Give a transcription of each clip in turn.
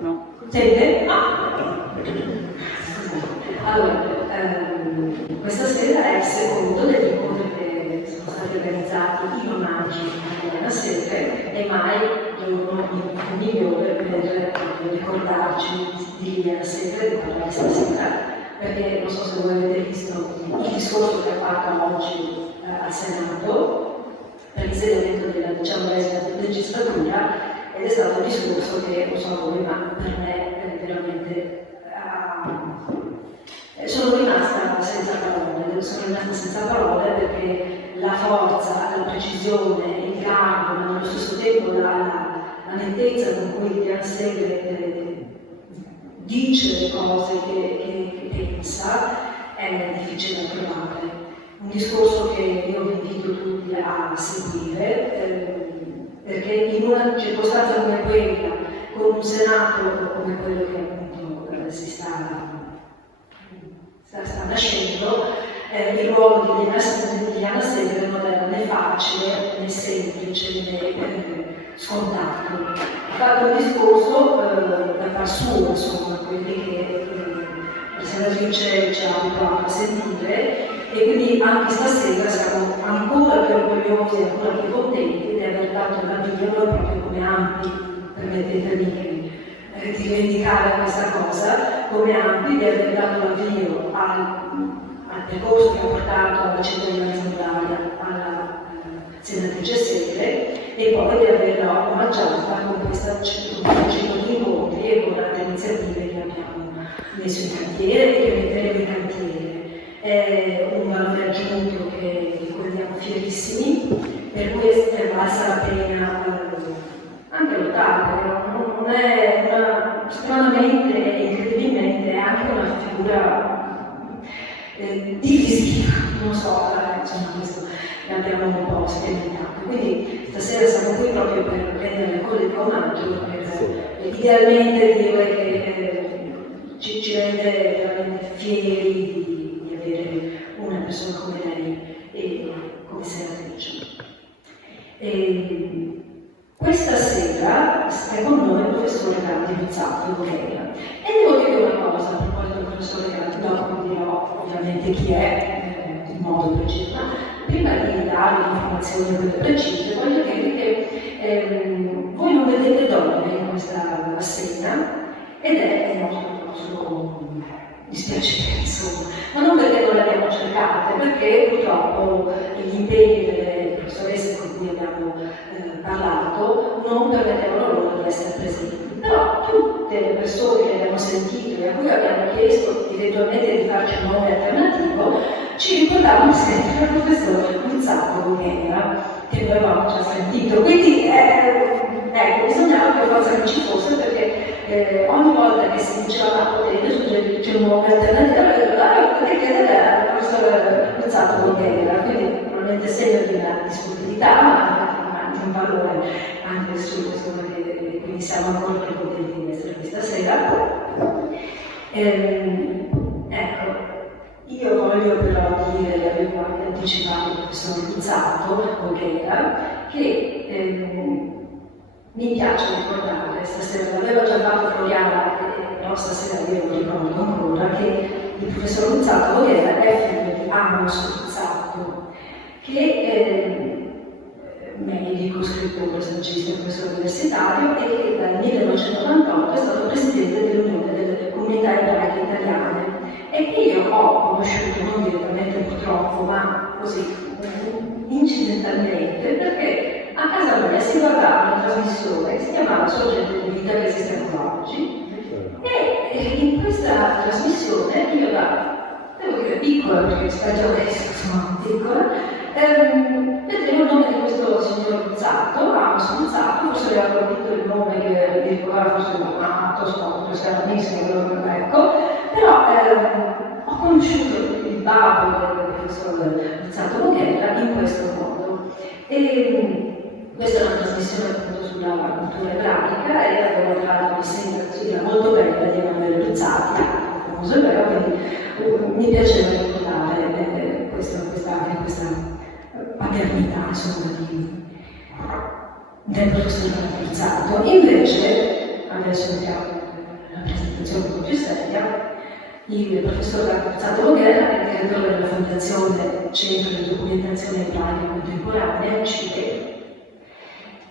No. Sente? Allora, questa sera è il secondo degli incontri che sono stati organizzati in omaggio a Elena Segre e mai giorno migliore per ricordarci di Elena Segre, di parlare stasera, perché non so se voi avete visto il discorso che ha fatto oggi al Senato per l'insediamento della 19ª legislatura, ed è stato un discorso che, non so voi, ma per me veramente sono rimasta senza parole, perché la forza, la precisione, il garbo, ma nello stesso tempo la nettezza con cui Elena Segre dice le cose che pensa è difficile da trovare. Un discorso che io vi invito tutti a seguire, perché in una circostanza come quella, con un Senato come quello che appunto si sta nascendo, il ruolo di Elena Segre non era né facile, né semplice, né scontato. Ha fatto un discorso da par suo, insomma, quelli che la senatrice ci ha abituato a sentire, e quindi anche stasera siamo ancora più orgogliosi, ancora più contenti di aver dato l'avvio, proprio come ANPI, permettetemi di rivendicare questa cosa, come ANPI di aver dato l'avvio al percorso che ha portato alla cittadinanza unitaria alla senatrice Segre, e poi di averla omaggiata con questa ciclo di incontri e con altre iniziative che abbiamo messo in cantiere e che metteremo in cantiere. È un valore aggiunto di cui andiamo fierissimi, per cui valsa la pena anche lottare, non è stranamente e incredibilmente è anche una figura divisiva, non so, insomma questo l'abbiamo un po' sperimentato. Quindi stasera siamo qui proprio per prendere le cose di omaggio, per idealmente dire che ci rende veramente fieri di avere una persona come lei come senatrice. Questa sera è con noi il professore Gatti Luzzatto Boghera. E devo dire una cosa a proposito del professore Gatti, dopo vi dirò ovviamente chi è in modo preciso, ma prima di darvi informazioni precise voglio dire che voi non vedete donne in questa rassegna, ed è un nostro dispiacere, insomma, ma non perché non le abbiamo cercate, perché purtroppo gli impegni delle professoresse con cui abbiamo parlato non permettevano loro di essere presenti. Però tutte le persone che abbiamo sentito e a cui abbiamo chiesto eventualmente di farci un nome alternativo ci ricordavano sempre il professor Luzzatto Boghera, che noi avevamo già sentito. Quindi ecco, bisognava per forza che ci fosse, perché ogni volta che si diceva potete suggerirci un nome alternativo, potete chiedere al professor Luzzatto Boghera, quindi probabilmente segno di una disponibilità, ma di un valore anche su questo, quindi siamo ancora più contenti di essere qui stasera. Ecco, io voglio però dire, avevo anche anticipato il professor Luzzatto Boghera, che mi piace ricordare, stasera l'aveva già fatto Floriana, però stasera io lo ricordo ancora, che il professor Luzzatto Boghera è figlio di Amos Luzzatto, che medico, scrittore, saggista, professore universitario, e che dal 1998 è stato presidente dell'Unione delle Comunità Ebraiche Italiane, e che io ho conosciuto, non direttamente purtroppo, ma così incidentalmente, perché a casa mia si guardava una trasmissione che si chiamava Sorgente di vita che esiste ancora oggi, e in questa trasmissione io devo dire piccola, perché sta già adesso, insomma, piccola, vedevo il nome di questo signor Luzzatto, Amos Luzzatto, forse aveva capito il nome che mi ricordava, forse un atto, stranissimo, ecco, però ho conosciuto il babbo del professor Luzzatto Boghera in questo modo. E questa è una trasmissione appunto sulla cultura ebraica, e avevo fatto una segnatura molto bella di Emanuele Luzzatti, famoso ebreo, quindi mi piaceva ricordare questa paternità, insomma, del professor Luzzatto. Invece, adesso andiamo un'attenzione un po' più seria. Il professor Sandro Guerra è direttore della Fondazione Centro di Documentazione Ebraica Contemporanea, CITE.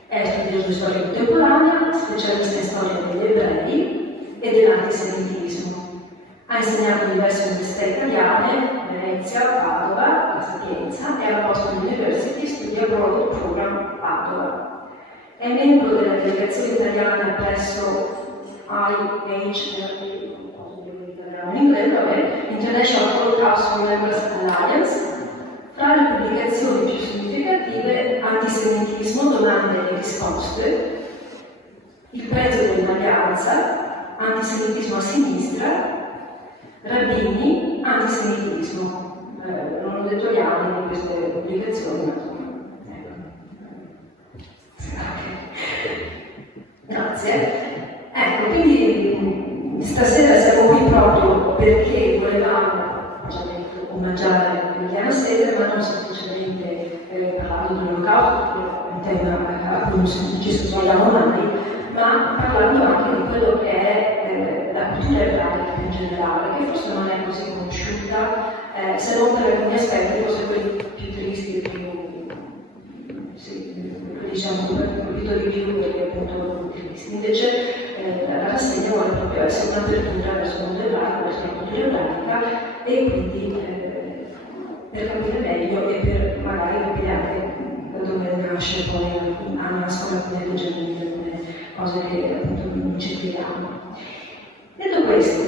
È studioso di storia contemporanea, specialista in storia degli ebrei e dell'antisemitismo. Ha insegnato in diverse università italiane, Venezia, Padova, La Sapienza e alla Boston University Study Abroad Program Padova. È membro della delegazione italiana presso IHRA, in inglese, International Holocaust Remembrance Alliance. Tra le pubblicazioni più significative, Antisemitismo, domande e risposte, Il prezzo dell'uguaglianza, Antisemitismo a sinistra, Rabbini, Antisemitismo. Non ho detto gli anni di queste pubblicazioni, ma grazie. Ecco, quindi stasera siamo qui proprio perché volevamo omaggiare Liliana Segre, ma non semplicemente parlando dell'Olocausto, che è un tema a cui non ci sottolineiamo mai, ma parlando anche di quello che è la cultura ebraica in generale, che forse non è così conosciuta, se non per alcuni aspetti, forse quelli più tristi, più, diciamo, colpito di più, perché appunto tristi. Invece la rassegna vuole proprio essere un'apertura verso il mondo ebraico, verso la cultura ebraica, e quindi per capire meglio e per magari capire anche da dove nasce poi nascono alcune leggende, alcune cose che appunto non ci spieghiamo. Detto questo,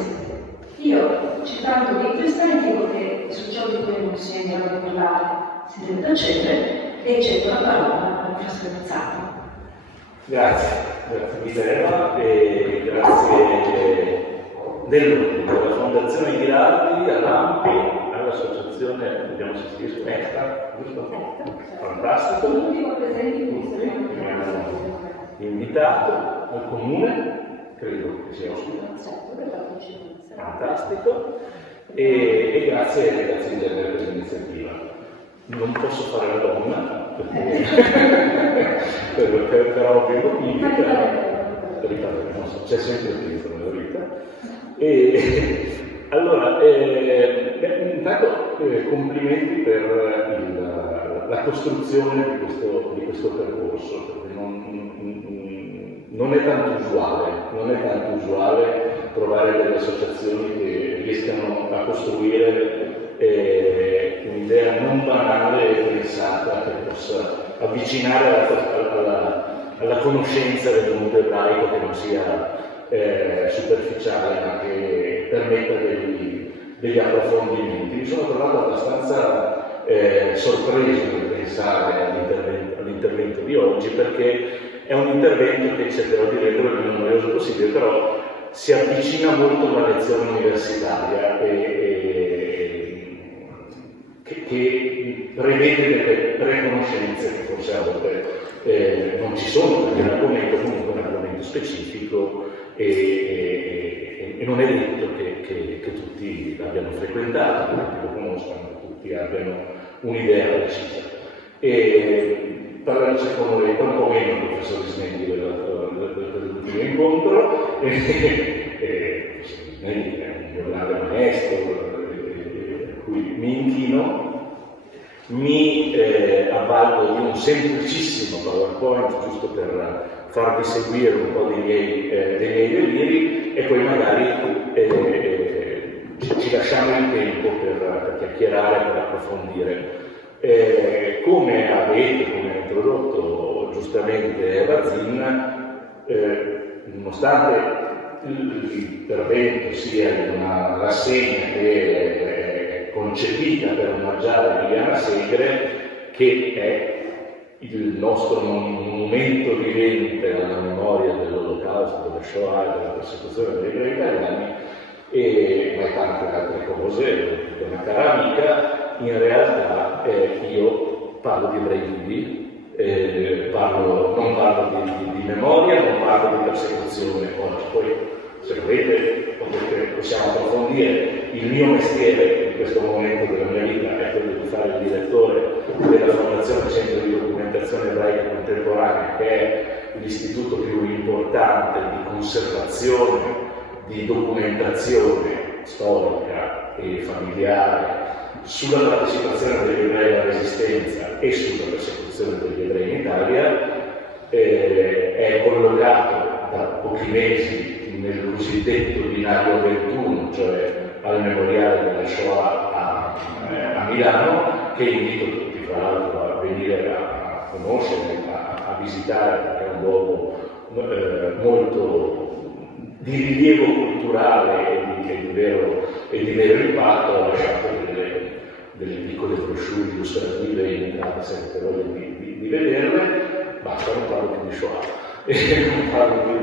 io citando Wittgenstein dico che su ciò di cui non si è in grado di parlare si deve tacere e cedo la parola al professor Mazzato. Grazie Michela e grazie della Fondazione Ghirardi, all'AMPI, all'associazione, vediamo se si riesce, Mesta, giusto? Fantastico. L'ultimo presente Mi hanno invitato al comune, credo che sia ospite. Fantastico. E grazie in genere per l'iniziativa. Non posso fare la donna, per ovvi motivi, non so, c'è sempre tempo nella vita. E allora, intanto complimenti per la costruzione di questo percorso, perché non è tanto usuale trovare delle associazioni che riescano a costruire un'idea non banale e pensata che possa avvicinare alla conoscenza del mondo ebraico, che non sia superficiale, ma che permetta degli approfondimenti. Mi sono trovato abbastanza sorpreso nel pensare all'intervento di oggi, perché è un intervento che cercherò di rendere il meno noioso possibile, però si avvicina molto alla lezione universitaria che prevede delle preconoscenze che forse a volte non ci sono, perché l'argomento comunque è un argomento specifico e non è detto che tutti l'abbiano frequentato, che tutti lo conoscano, che tutti abbiano un'idea precisa. Parlerci con lei un po' meno il professor Dismendi dell'ultimo incontro, Dismendi è un mio grande maestro a cui mi inchino. Mi avvalgo di un semplicissimo PowerPoint giusto per farvi seguire un po' dei miei deliri e poi magari ci lasciamo il tempo per chiacchierare, per approfondire. Come ha introdotto giustamente Bazin, nonostante l'intervento sia in una rassegna che è concepita per omaggiare Liliana Segre, che è il nostro monumento vivente alla memoria dell'Olocausto, della Shoah e della persecuzione degli ebrei italiani, ma tante altre cose, è una cara amica, in realtà io parlo di ebrei vivi, non parlo di memoria, non parlo di persecuzione. Oggi poi, se volete, possiamo approfondire. Il mio mestiere in questo momento della mia vita è quello di fare il direttore della Fondazione Centro di Documentazione Ebraica Contemporanea, che è l'istituto più importante di conservazione di documentazione storica e familiare sulla partecipazione degli ebrei alla resistenza e sulla persecuzione degli ebrei in Italia, è collocato da pochi mesi nel cosiddetto binario 21, cioè al memoriale della Shoah a Milano, che invito tutti tra l'altro a venire a conoscere, a visitare, perché è un luogo molto di rilievo culturale e di vero impatto. Ho lasciato delle piccole brochure illustrative in entrata se avete voglia di vederle. Basta, non parlo più di Shoah, non parlo più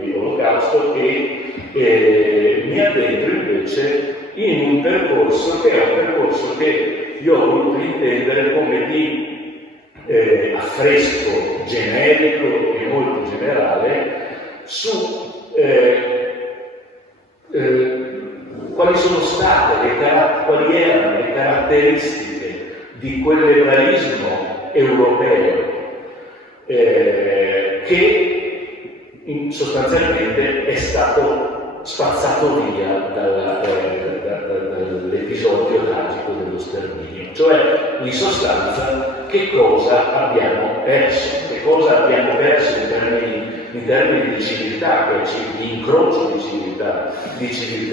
di Olocausto, e mi addentro invece in un percorso che io ho voluto intendere come di affresco generico e molto generale su quali sono state, quali erano le caratteristiche di quell'ebraismo europeo che sostanzialmente è stato spazzato via dall'episodio tragico dello sterminio. Cioè, in sostanza, che cosa abbiamo perso? Che cosa abbiamo perso in termini di civiltà, di incrocio di civiltà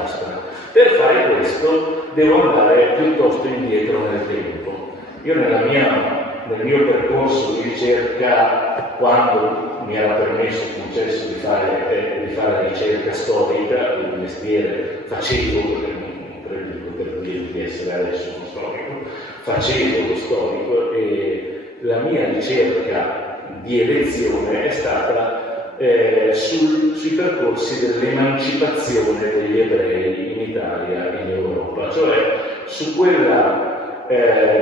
nostra. Per fare questo devo andare piuttosto indietro nel tempo. Io nel mio percorso di ricerca, quando mi era permesso il concesso di fare ricerca storica, il mestiere facevo, perché non credo di poter dire di essere adesso uno storico, facevo lo storico, e la mia ricerca di elezione è stata sui percorsi dell'emancipazione degli ebrei in Italia e in Europa, cioè su quella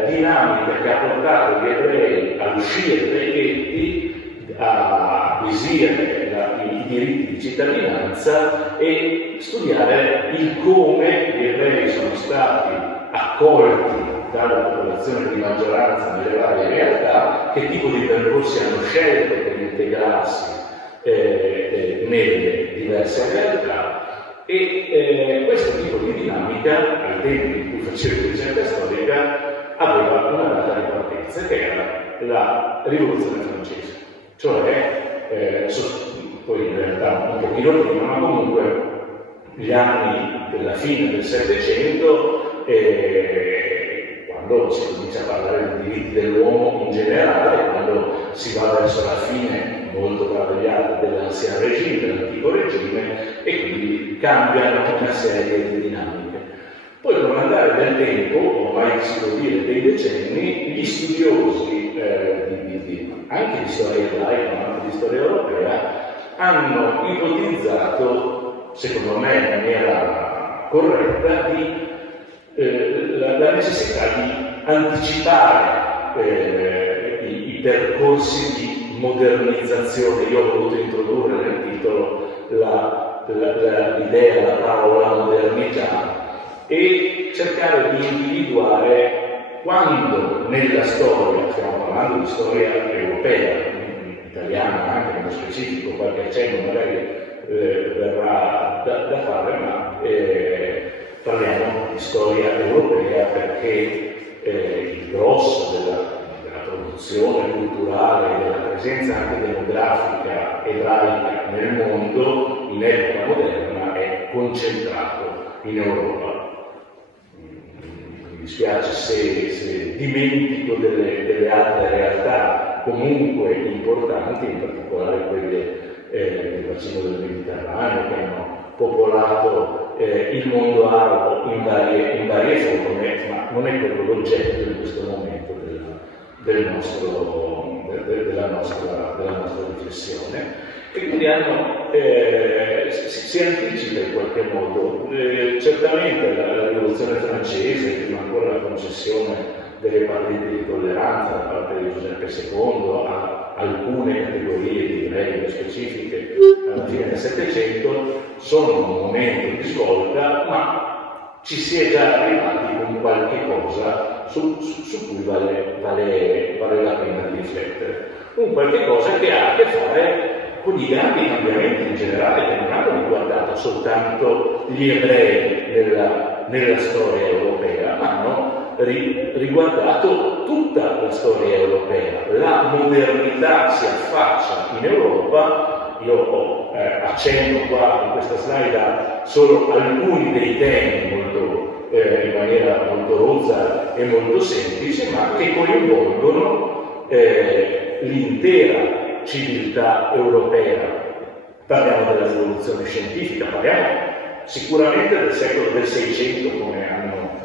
dinamica che ha portato gli ebrei a uscire dai ghetti, a acquisire i diritti di cittadinanza e studiare il come gli ebrei sono stati accolti dalla popolazione di maggioranza nelle varie realtà, che tipo di percorsi hanno scelto per integrarsi nelle diverse realtà, e questo tipo di dinamica, ai tempi in cui facevo ricerca storica, aveva una data di partenza, che era la Rivoluzione francese, cioè poi in realtà un pochino prima, ma comunque gli anni della fine del Settecento, quando si comincia a parlare di diritti dell'uomo in generale, quando si va verso la fine molto travagliata dell'ancien regime, dell'antico regime, e quindi cambiano una serie di dinamiche. Poi con l'andare del tempo, ormai si può dire dei decenni, gli studiosi anche di storia ebraica, ma anche di storia europea, hanno ipotizzato, secondo me in maniera corretta, la necessità di anticipare i percorsi di modernizzazione. Io ho voluto introdurre nel titolo l'idea, la parola modernità, e cercare di individuare quando nella storia, stiamo parlando di storia europea, italiana anche nello specifico, qualche accenno magari verrà da fare, ma parliamo di storia europea perché il grosso della produzione culturale e della presenza anche demografica ebraica nel mondo in epoca moderna è concentrato in Europa. Mi dispiace se dimentico delle altre realtà comunque importanti, in particolare quelle del bacino del Mediterraneo, che hanno popolato il mondo arabo in varie forme, ma non è quello l'oggetto in questo momento della nostra riflessione. E quindi si anticipa in qualche modo. Certamente la rivoluzione francese, prima ancora la concessione delle patenti di tolleranza da parte di Giuseppe II a alcune categorie di ebrei specifiche alla fine del Settecento, sono un momento di svolta, ma ci si è già arrivati con qualche cosa su cui vale la pena di riflettere. Un qualche cosa che ha a che fare con i grandi cambiamenti in generale che non hanno riguardato soltanto gli ebrei nella storia europea, ma hanno riguardato tutta la storia europea. La modernità si affaccia in Europa. Io accenno qua in questa slide a solo alcuni dei temi in maniera molto rozza e molto semplice, ma che coinvolgono l'intera civiltà europea. Parliamo della rivoluzione scientifica, parliamo sicuramente del secolo del Seicento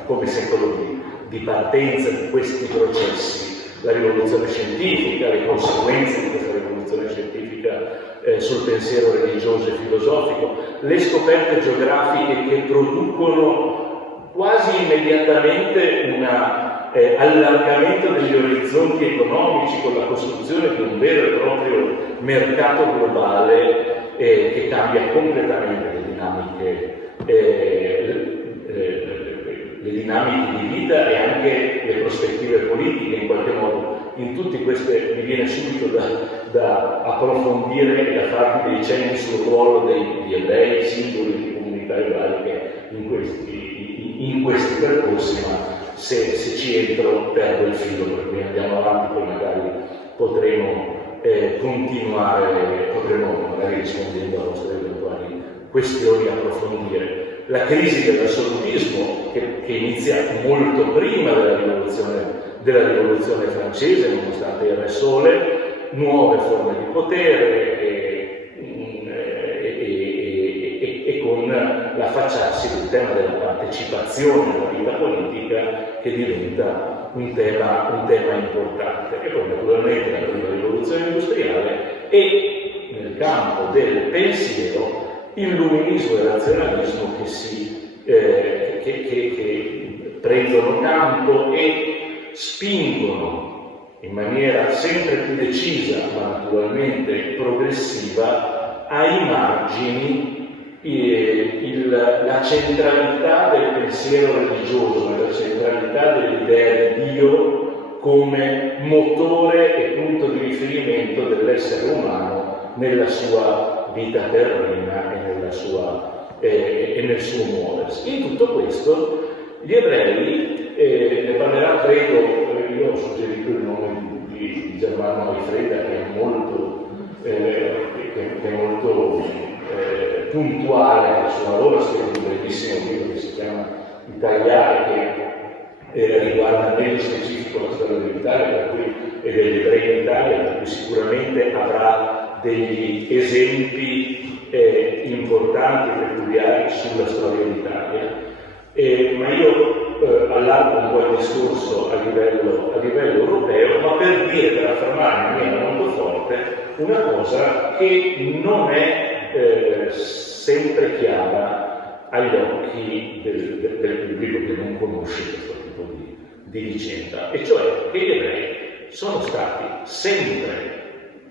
come secolo di partenza di questi processi, la rivoluzione scientifica, le conseguenze di questa rivoluzione scientifica sul pensiero religioso e filosofico, le scoperte geografiche che producono quasi immediatamente un allargamento degli orizzonti economici con la costruzione di un vero e proprio mercato globale che cambia completamente le dinamiche di vita e anche le prospettive politiche in qualche modo. In tutti queste mi viene subito da approfondire e da farvi dei cenni sul ruolo degli ebrei, simboli di comunità ebraiche in questi percorsi, ma se ci entro perdo il filo, per cui andiamo avanti, poi magari potremo continuare, magari rispondendo a vostre eventuali questioni, approfondire. La crisi dell'assolutismo che inizia molto prima della rivoluzione francese, nonostante il Re Sole, nuove forme di potere e con l'affacciarsi del tema della partecipazione alla vita politica, che diventa un tema importante. E poi naturalmente la prima rivoluzione industriale e nel campo del pensiero l'illuminismo e il razionalismo che prendono campo e spingono in maniera sempre più decisa, ma naturalmente progressiva, ai margini la centralità del pensiero religioso, la centralità dell'idea di Dio come motore e punto di riferimento dell'essere umano nella sua vita terrena e nel suo muoversi. In tutto questo gli ebrei, ne parlerà credo, io ho suggerito il nome di Germano Alfreda, che è molto puntuale nel suo lavoro, ha scritto un bellissimo libro che si chiama Italiare, che riguarda nello specifico la storia dell'Italia e degli ebrei in Italia, per cui sicuramente avrà degli esempi importanti e peculiari sulla storia d'Italia. Ma io allargo un po' il discorso a livello europeo, ma per affermare in maniera molto forte una cosa che non è sempre chiara agli occhi del pubblico che non conosce questo tipo di vicenda, e cioè che gli ebrei sono stati sempre,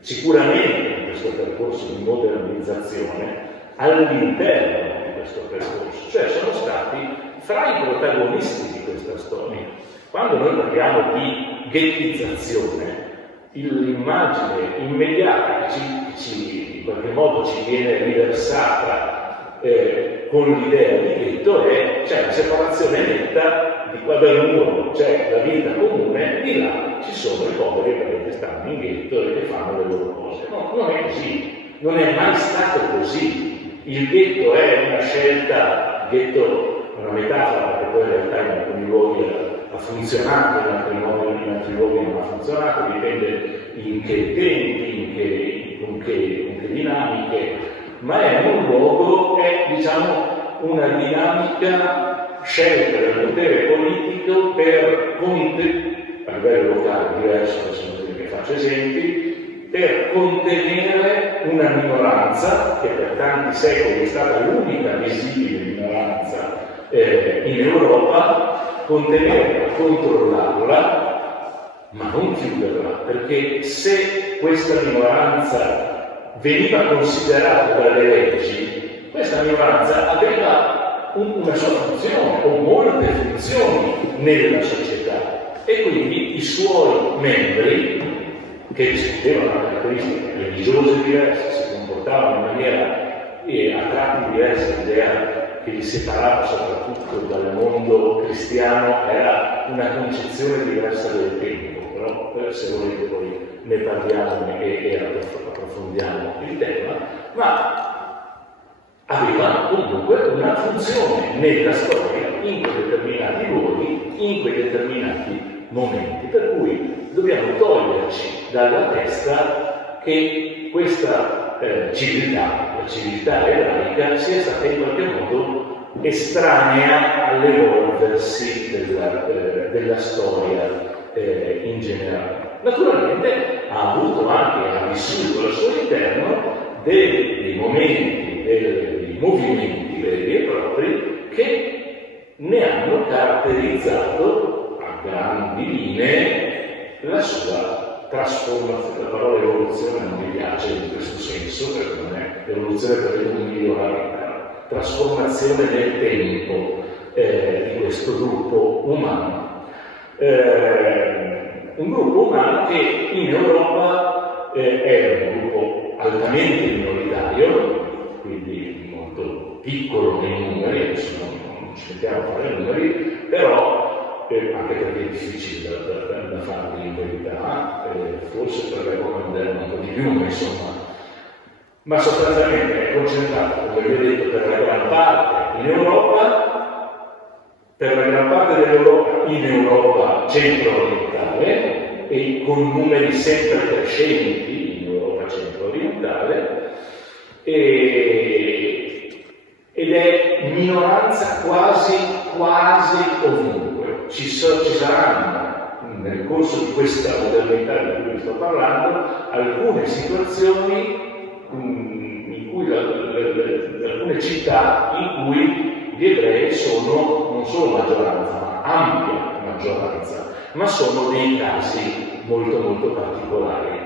sicuramente in questo percorso di modernizzazione, all'interno di questo percorso, cioè sono stati fra i protagonisti di questa storia. Quando noi parliamo di ghettizzazione, l'immagine immediata che in qualche modo ci viene riversata con l'idea di ghetto è c'è la separazione netta, di qua dal muro c'è la vita comune, di là ci sono i poveri che stanno in ghetto e che fanno le loro cose. No, non è così, non è mai stato così. Il ghetto è una scelta, ghetto è una metafora, perché poi in realtà in alcuni luoghi ha funzionato, in altri luoghi non ha funzionato, dipende in che tempi, con che dinamiche, ma è un luogo, è una dinamica scelta del potere politico a livello locale diverso, adesso non faccio esempi, per contenere una minoranza che per tanti secoli è stata l'unica visibile minoranza in Europa, contenerla, controllarla, ma non chiuderla, perché se questa minoranza veniva considerata dalle leggi, questa minoranza aveva una sua funzione o molte funzioni nella società, e quindi i suoi membri, che rispondevano a caratteristiche religiose diverse, secondo comportavano in maniera a tratti diversa, l'idea che li separava soprattutto dal mondo cristiano era una concezione diversa del tempo, però se volete poi ne parliamo e approfondiamo il tema, ma avevano comunque una funzione nella storia, in quei determinati luoghi, in quei determinati momenti, per cui dobbiamo toglierci dalla testa che questa civiltà, la civiltà ebraica, sia stata in qualche modo estranea all'evolversi della storia in generale. Naturalmente ha vissuto al suo interno dei momenti, dei movimenti veri e propri che ne hanno caratterizzato a grandi linee la sua trasformazione. La parola evoluzione non mi piace in questo senso, perché non è l'evoluzione per un miglioramento, trasformazione nel tempo di questo gruppo umano. Un gruppo umano che in Europa era un gruppo altamente minoritario, quindi molto piccolo nei numeri, adesso non ci mettiamo a fare i numeri, però anche perché è difficile da fare in verità, forse per l'epoca moderna un po' di più, ma insomma, ma sostanzialmente è concentrato, come vi ho detto, per la gran parte in Europa, per la gran parte dell'Europa in Europa centro-orientale e con numeri sempre crescenti in Europa centro-orientale, ed è minoranza quasi ovunque. Ci saranno nel corso di questa modernità di cui vi sto parlando alcune situazioni in cui alcune città in cui gli ebrei non sono maggioranza, ma ampia maggioranza, ma sono dei casi molto molto particolari.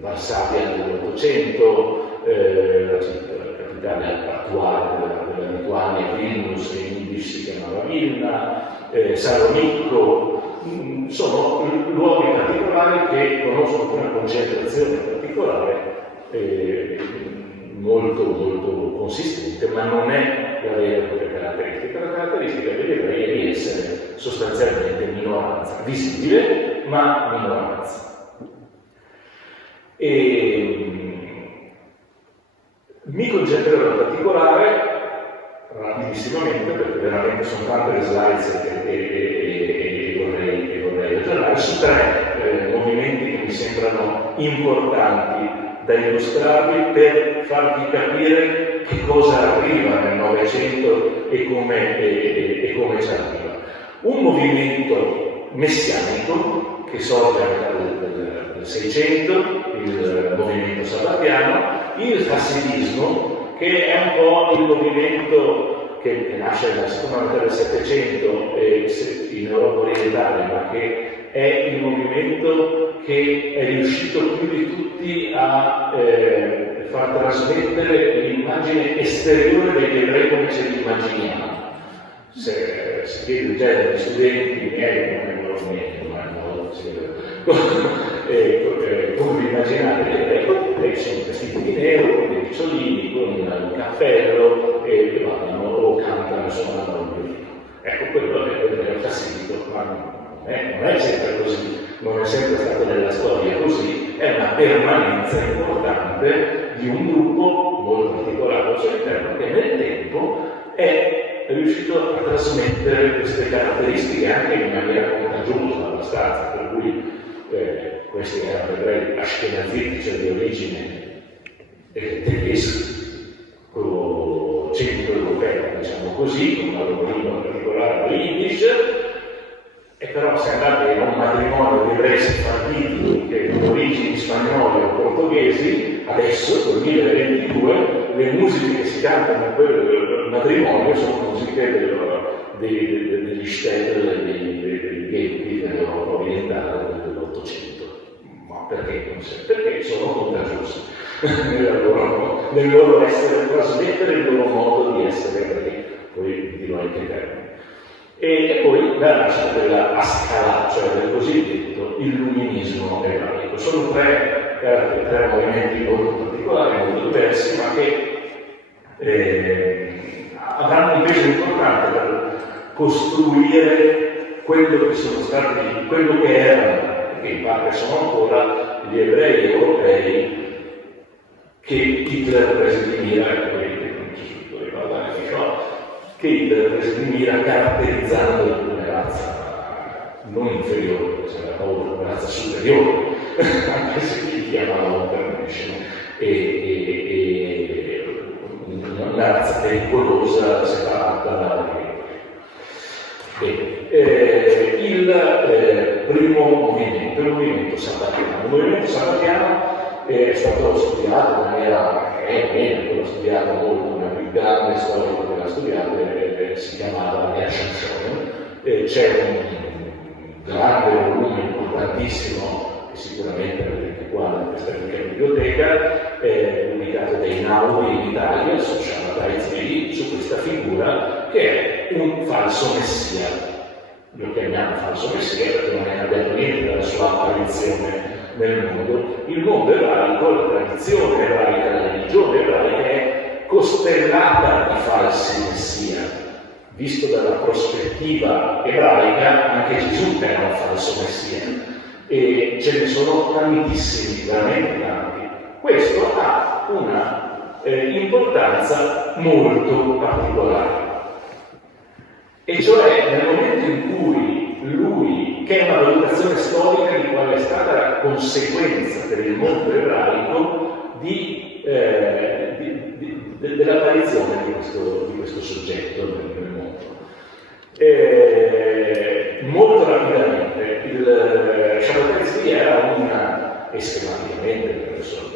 Varsavia nell'Ottocento, la capitale attuale della Lituania, Vilnius, che in Yiddish si chiamava Vilna, Salonicco, sono luoghi particolari che conoscono una concentrazione particolare molto molto consistente, ma non è la vera caratteristica. La caratteristica degli ebrei è di essere sostanzialmente minoranza, visibile ma minoranza. Mi concentrerò in particolare, rapidissimamente, perché veramente sono tante le slides e vorrei ragionare su tre movimenti che mi sembrano importanti da illustrarvi per farvi capire che cosa arriva nel Novecento e come ci arriva. Un movimento messianico che sorge a metà del Seicento, il movimento sabbattiano, il Hassidismo, che è un po' il movimento che nasce nella seconda metà del Settecento in Europa orientale, ma che è il movimento che è riuscito più di tutti a far trasmettere l'immagine esteriore degli ebrei come ce li immaginiamo. Se si chiede il genere di studenti miei, non è loro miei, come vi immaginate gli ebrei sono vestiti di nero, con dei picciolini, con un cappello e ballano o cantano e suonano il violino. Ecco, quello è l'ebreo classico, ma non è sempre così, non è sempre stato nella storia così, è una permanenza importante di un gruppo molto particolare al suo interno che nel tempo è riuscito a trasmettere queste caratteristiche anche in maniera contagiosa abbastanza, per cui questi erano ebrei ashkenaziti, cioè di origine tedesca, centro-europea, diciamo così, con una loro lingua particolare, Yiddish, e però se andate in un matrimonio di ebrei sefarditi che di origini spagnole o portoghesi, adesso, nel 2022, le musiche che si cantano in quel matrimonio sono musiche degli shtetl e dei ghetti dell'Europa orientale dell'Ottocento. Ma perché? Perché sono contagiosi nel loro essere, trasmettere il loro modo di essere ebrei. Poi vi dirò in che termini. E poi la nascita della Haskalah, cioè del cosiddetto illuminismo ebraico. Sono tre movimenti molto particolari, molto diversi, avranno un peso importante per costruire quello che erano, che in parte sono ancora, gli ebrei europei che Hitler prese di mira, che Hitler prese di mira caratterizzando come razza non inferiore, c'era paura, come razza superiore, anche se chi chiamava Untermenschen, e una razza pericolosa, separata. Il primo movimento, il movimento sabbattiano. Il movimento sabbattiano è stato studiato in maniera quello studiato molto, una grande storia che l'ha studiato, si chiamava Le Ascensioni. C'è un grande volume importantissimo, che sicuramente avete qua in questa ricca biblioteca, pubblicato dai Naudi in Italia, su Shabbatai Tzvi, su questa figura che è un falso messia. Lo chiamiamo falso messia perché non è cambiato niente dalla sua apparizione nel mondo. Il mondo ebraico, la tradizione ebraica, la religione ebraica è costellata di falsi messia. Visto dalla prospettiva ebraica, anche Gesù era un falso messia. E ce ne sono tantissimi, veramente tanti. Questo ha una importanza molto particolare. E cioè nel momento in cui lui, che è una valutazione storica di quale è stata la conseguenza per il mondo ebraico dell'apparizione di questo soggetto nel mondo. Molto rapidamente il Shabbatai Tzvi era schematicamente il suo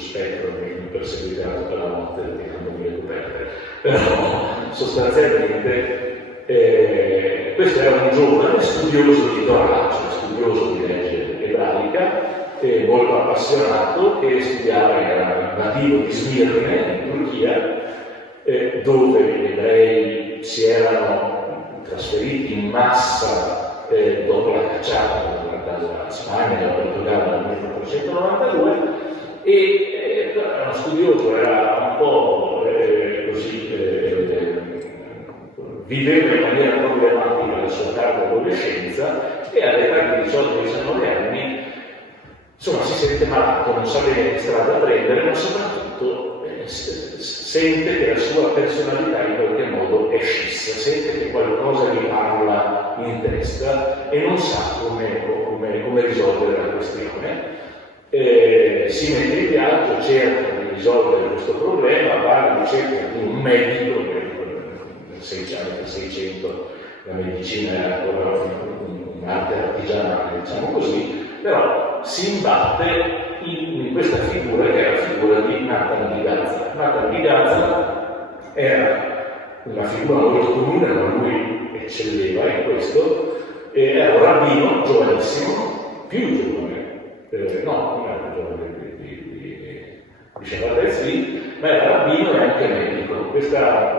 spettro mi perseguiterà tutta la notte tirando le coperte, però sostanzialmente questo era un giovane studioso di Torah, cioè studioso di legge ebraica, molto appassionato, che studiava, era nativo di Smirne in Turchia, dove gli ebrei si erano trasferiti in massa dopo la cacciata dalla Spagna e dalla Portogallo nel 1492, e era uno studioso, era un po' viveva in maniera problematica la sua tarda adolescenza e all'età di 18-19 anni insomma si sente malato, non sa bene che strada prendere, ma soprattutto sente che la sua personalità in qualche modo è scissa, sente che qualcosa gli parla in testa e non sa come risolvere la questione. Si mette in viaggio, cerca di risolvere questo problema, va alla ricerca di un medico, nel 600 la medicina era ancora un'arte artigianale, diciamo così, però si imbatte in questa figura che è la figura di Natan di Gaza. Natan di Gaza era una figura molto comune, ma lui eccelleva in questo, era un rabbino giovanissimo, più giovane, non era più giovane di Shabbatai Tzvi, ma era rabbino e anche medico. Questa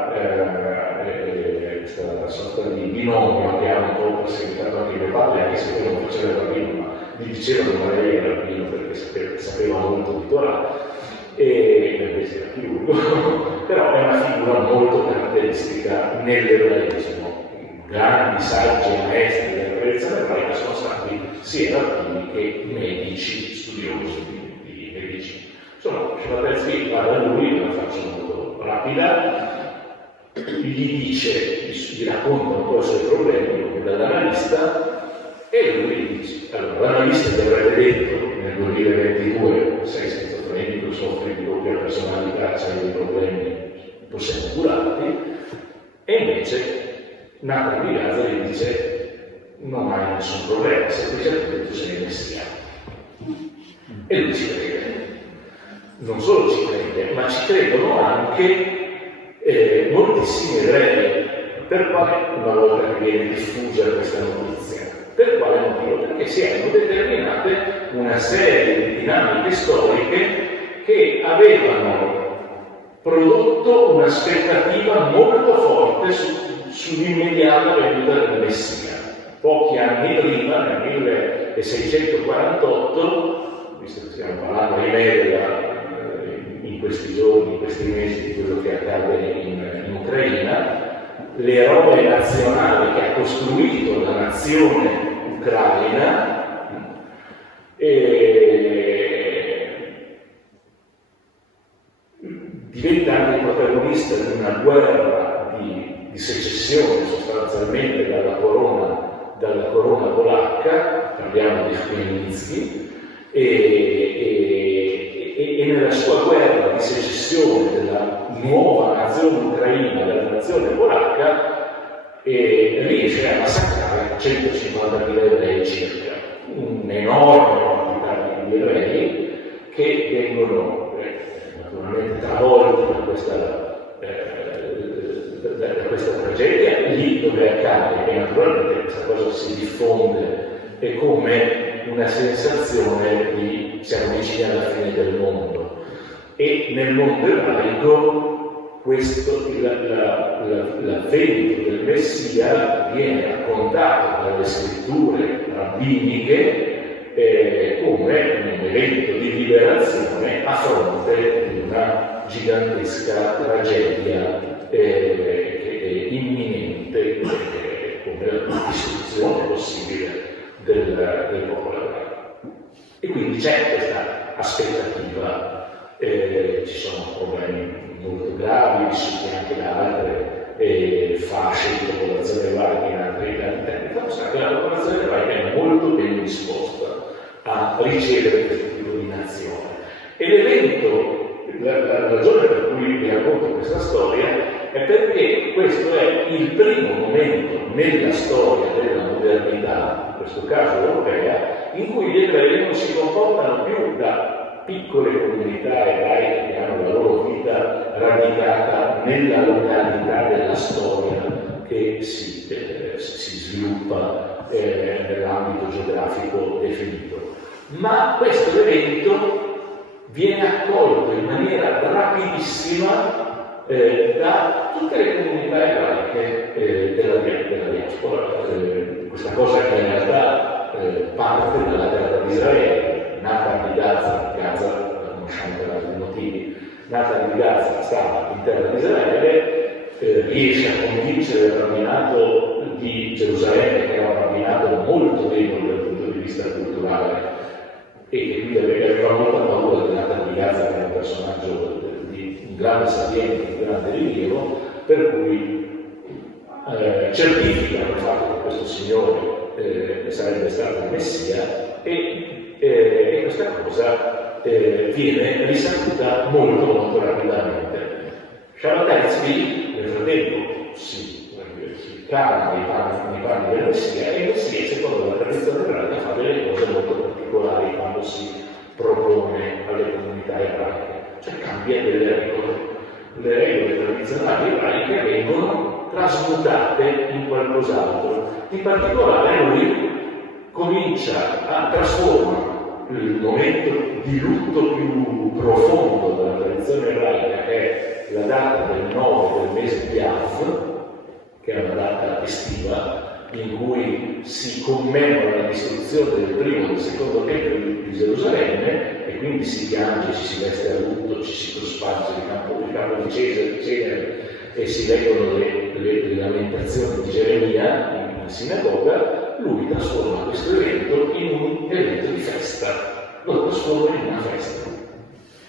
sorta di binomio che ha un po' perseguitato anche mio padre, anche se lui non faceva il rabbino, ma gli dicevano che lei era rabbino perché sapeva molto di Torah, e invece era chirurgo, però è una figura molto caratteristica nell'ebraismo. Grandi saggi e maestri della tradizione ebraica sono stati sia rabbini che medici, studiosi di medicina. Insomma, Shabbatai Tzvi va da lui, la faccio molto rapida, gli racconta un po' i suoi problemi come dall'analista e lui gli dice, allora l'analista gli avrebbe detto nel 2022 sei schizofrenico, soffri di doppia personalità, c'hai dei problemi, possiamo curarti, e invece Natan di Gaza gli dice non hai nessun problema, semplicemente tu sei messiano. E lui ci crede. Non solo ci crede, ma ci credono anche moltissimi ebrei. Per quale, una volta che viene diffusa questa notizia, per quale motivo? Perché si erano determinate una serie di dinamiche storiche che avevano prodotto un'aspettativa molto forte sull'immediata venuta del Messia. Pochi anni prima, nel 1648, visto che stiamo parlando ahimè in questi giorni, in questi mesi di quello l'eroe nazionale che ha costruito la nazione ucraina, diventa anche il protagonista di una guerra di secessione sostanzialmente dalla corona polacca, parliamo di Chmielnicki, e nella sua guerra di secessione della nuova nazione ucraina, della nazione polacca, riesce a massacrare 150.000 ebrei circa, un'enorme quantità di ebrei che vengono naturalmente travolti da questa tragedia, lì dove accade, e naturalmente questa cosa si diffonde come una sensazione di siamo vicini alla fine del mondo. E nel mondo ebraico l'avvento del Messia viene raccontato dalle scritture rabbiniche come un evento di liberazione a fronte di una gigantesca tragedia imminente, come la distruzione possibile del popolo ebraico. E quindi c'è questa aspettativa, ci sono problemi molto gravi vissuti anche da altre fasce di popolazione ebraica in altri tempi. Fatto sta che la popolazione ebraica è molto ben disposta a ricevere questo tipo di nazione. E l'evento, la ragione per cui vi racconto questa storia è perché questo è il primo momento nella storia della modernità, in questo caso europea, in cui gli ebrei non si comportano più da piccole comunità ebraiche che hanno la loro vita radicata nella località della storia che si sviluppa nell'ambito geografico definito. Ma questo evento viene accolto in maniera rapidissima da tutte le comunità ebraiche della diaspora. Questa cosa che in realtà parte dalla terra di Israele, nata di Gaza la conosciamo per altri motivi, nata di Gaza, stava in terra di Israele, riesce a convincere il rabbinato di Gerusalemme, che era un rabbinato molto debole dal punto di vista culturale, e che quindi aveva molta paura di nata di Gaza, che era un personaggio di un grande sapiente, di grande rilievo, per cui certifica il fatto che questo signore sarebbe stato il Messia, e questa cosa viene risaputa molto rapidamente. Shabbatai Tzvi nel frattempo si calma nei panni del Messia, e il Messia, secondo la tradizione ebraica, fa delle cose molto particolari quando si propone alle comunità ebraiche, cioè cambia delle regole. Le regole tradizionali ebraiche vengono trasmutate in qualcos'altro. In particolare lui comincia a trasformare il momento di lutto più profondo della tradizione ebraica, che è la data del 9 del mese di Av, che è una data estiva, in cui si commemora la distruzione del primo e del secondo tempio di Gerusalemme, e quindi si piange, ci si veste a lutto, ci si cosparge il campo di Cenere e si leggono le lamentazioni di Geremia in sinagoga. Lui trasforma questo evento in un evento di festa, lo trasforma in una festa.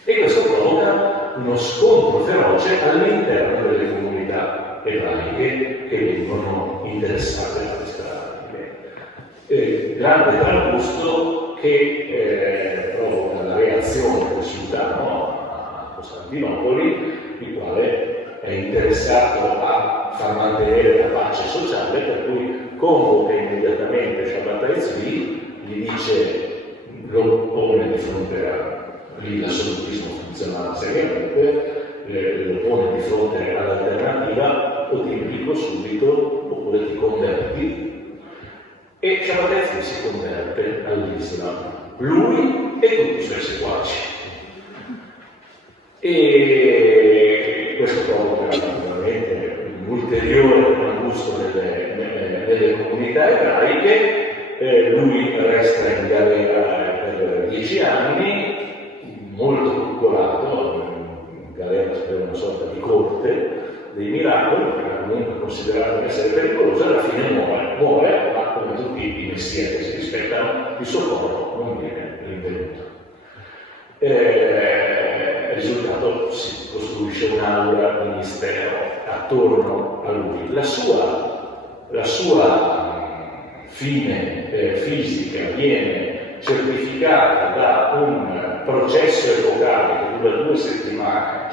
E questo provoca uno scontro feroce all'interno delle comunità ebraiche che vengono interessate da questa grande trambusto che provoca la reazione del sultano a Costantinopoli, il quale è interessato a far mantenere la pace sociale, per cui convoca immediatamente Shabbatai Tzvi, gli dice, lo pone di fronte lì l'assolutismo funzionava seriamente, lo pone di fronte all'alternativa: o ti dico subito oppure ti converti. E Shabbatai Tzvi si converte all'Islam, lui e tutti i suoi seguaci. E questo provoca naturalmente un ulteriore trambusto nelle comunità ebraiche. Lui resta in galera per 10 anni, molto coccolato, in galera per una sorta di corte dei miracoli, che era comunque considerato essere pericoloso, alla fine muore, ma come tutti i messiani che si rispettano, il suo corpo non viene rinvenuto. Risultato, si costruisce un'aura di mistero attorno a lui. La sua fine fisica viene certificata da un processo epocale che dura 2 settimane,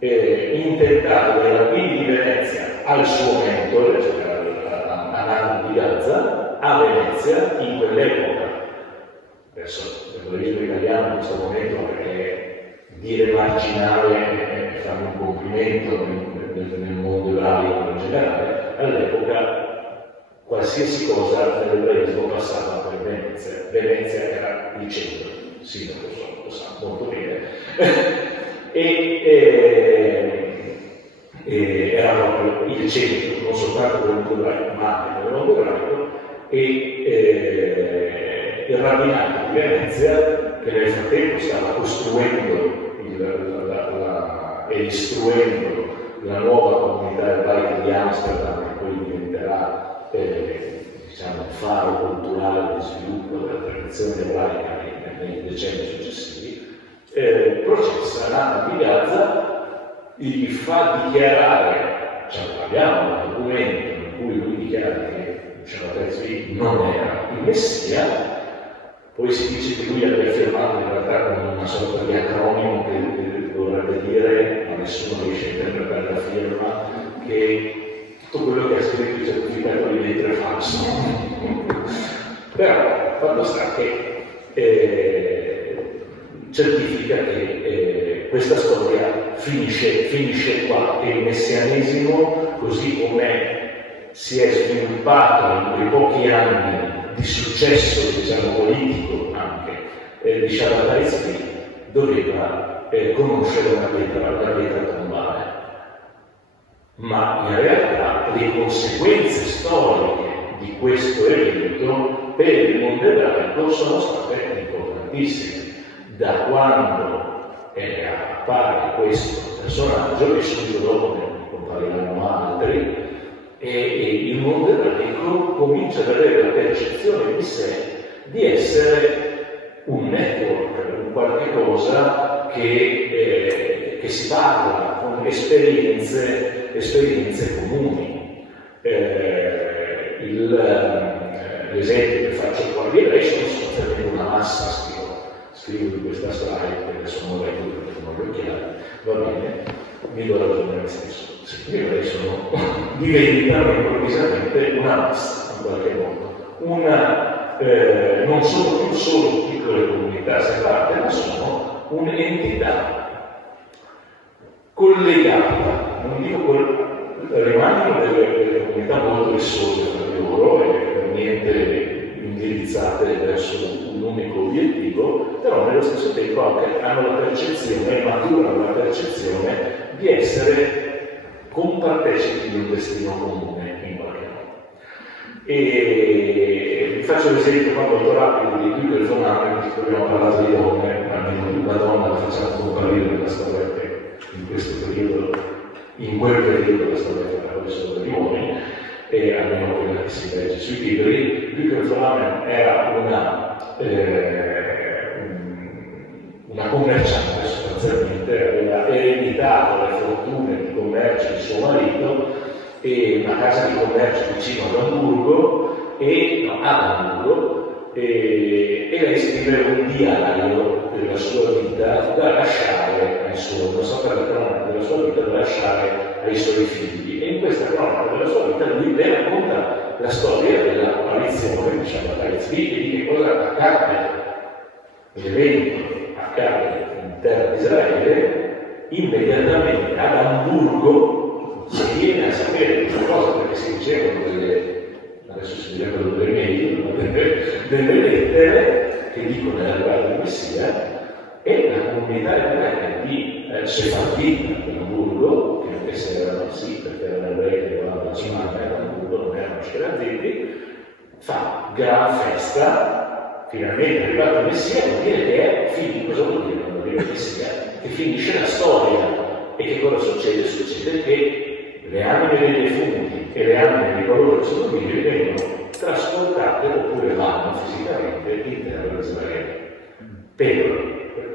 intentato dai rabbini di Venezia al suo mentore, cioè a Nando di Gazza, a Venezia, in quell'epoca. Adesso devo dire italiano in questo momento perché dire marginale è fare un complimento nel mondo ebraico in generale. All'epoca qualsiasi cosa nell'ebraismo passava per Venezia. Venezia era il centro, sì, lo sa molto bene. Era proprio il centro, non soltanto per il mondo ebraico, ma anche per il mondo ebraico, il rabbinato di Venezia, che nel frattempo stava costruendo e istruendo la nuova comunità ebraica di Amsterdam, che poi diventerà diciamo, il faro culturale di sviluppo della tradizione ebraica nei decenni successivi, processa Nando di Gazza, gli fa dichiarare, cioè abbiamo un documento in cui lui dichiara che Shabbatai Tzvi non era il Messia. Poi si dice che lui abbia firmato in realtà con una sorta di acronimo che dovrebbe dire, ma nessuno riesce a interpretare la firma, che tutto quello che ha scritto il certificato di lettere è falso. Però fatto sta che certifica che questa storia finisce qua, che il messianesimo, così come si è sviluppato in quei pochi anni di successo, diciamo, politico anche di Shabbatai Tzvi, doveva conoscere una pietra tombale. Ma in realtà le conseguenze storiche di questo evento per il mondo ebraico sono state importantissime. Da quando appare questo personaggio, che subito dopo ne compariranno altri, e il mondo ebraico comincia ad avere la percezione di sé di essere un network, un qualche cosa che si parla con esperienze comuni. L'esempio che faccio qua di ebrei sono sostanzialmente una massa, scrivo di questa slide, che adesso non leggo perché non ho gli occhiali, va bene, mi do ragione me stesso. Gli ebrei diventano improvvisamente una massa, in qualche modo. Non sono più solo piccole comunità separate, ma sono un'entità collegata, non dico rimangono delle comunità molto rissose tra di loro e per niente indirizzate verso un unico obiettivo, però nello stesso tempo anche hanno la percezione, maturano la percezione di essere compartecipi di un destino comune in qualche modo. E vi faccio l'esempio qua molto rapido di Luca il Foname, perché abbiamo parlato di donne, almeno una donna la facciamo comparire nella storia in questo periodo, in quel periodo la storia che parla solo degli uomini, e almeno quella che si legge sui libri. Luca il Foname era una commerciante sostanzialmente, aveva ereditato le fortune di commercio di suo marito e una casa di commercio vicino ad Amburgo, e lei scrive un diario della sua vita da lasciare ai suoi, una sorta di cronaca della sua vita da lasciare ai suoi figli, e in questa cronaca della sua vita lui le racconta la storia dell'apparizione di Shabbatai Tzvi e di che cosa accade, l'evento accade in terra di Israele. Immediatamente ad Amburgo si viene a sapere questa cosa perché si dicevano adesso si direbbero delle mail, delle lettere che dicono l'arrivato del Messia, e la comunità ebraica di Sefardita di Amburgo, che anche se erano sì, perché erano ebrei che arrivavano da Cimana, ad Amburgo non erano Ashkenaziti, fa gran festa, finalmente è arrivato il Messia, vuol dire che è finito. Cosa vuol dire quando arriva il Messia? Che finisce la storia. E che cosa succede? Succede che le anime dei defunti e le anime di coloro che sono vivi vengono trasportate oppure vanno fisicamente in terra di Israele. Per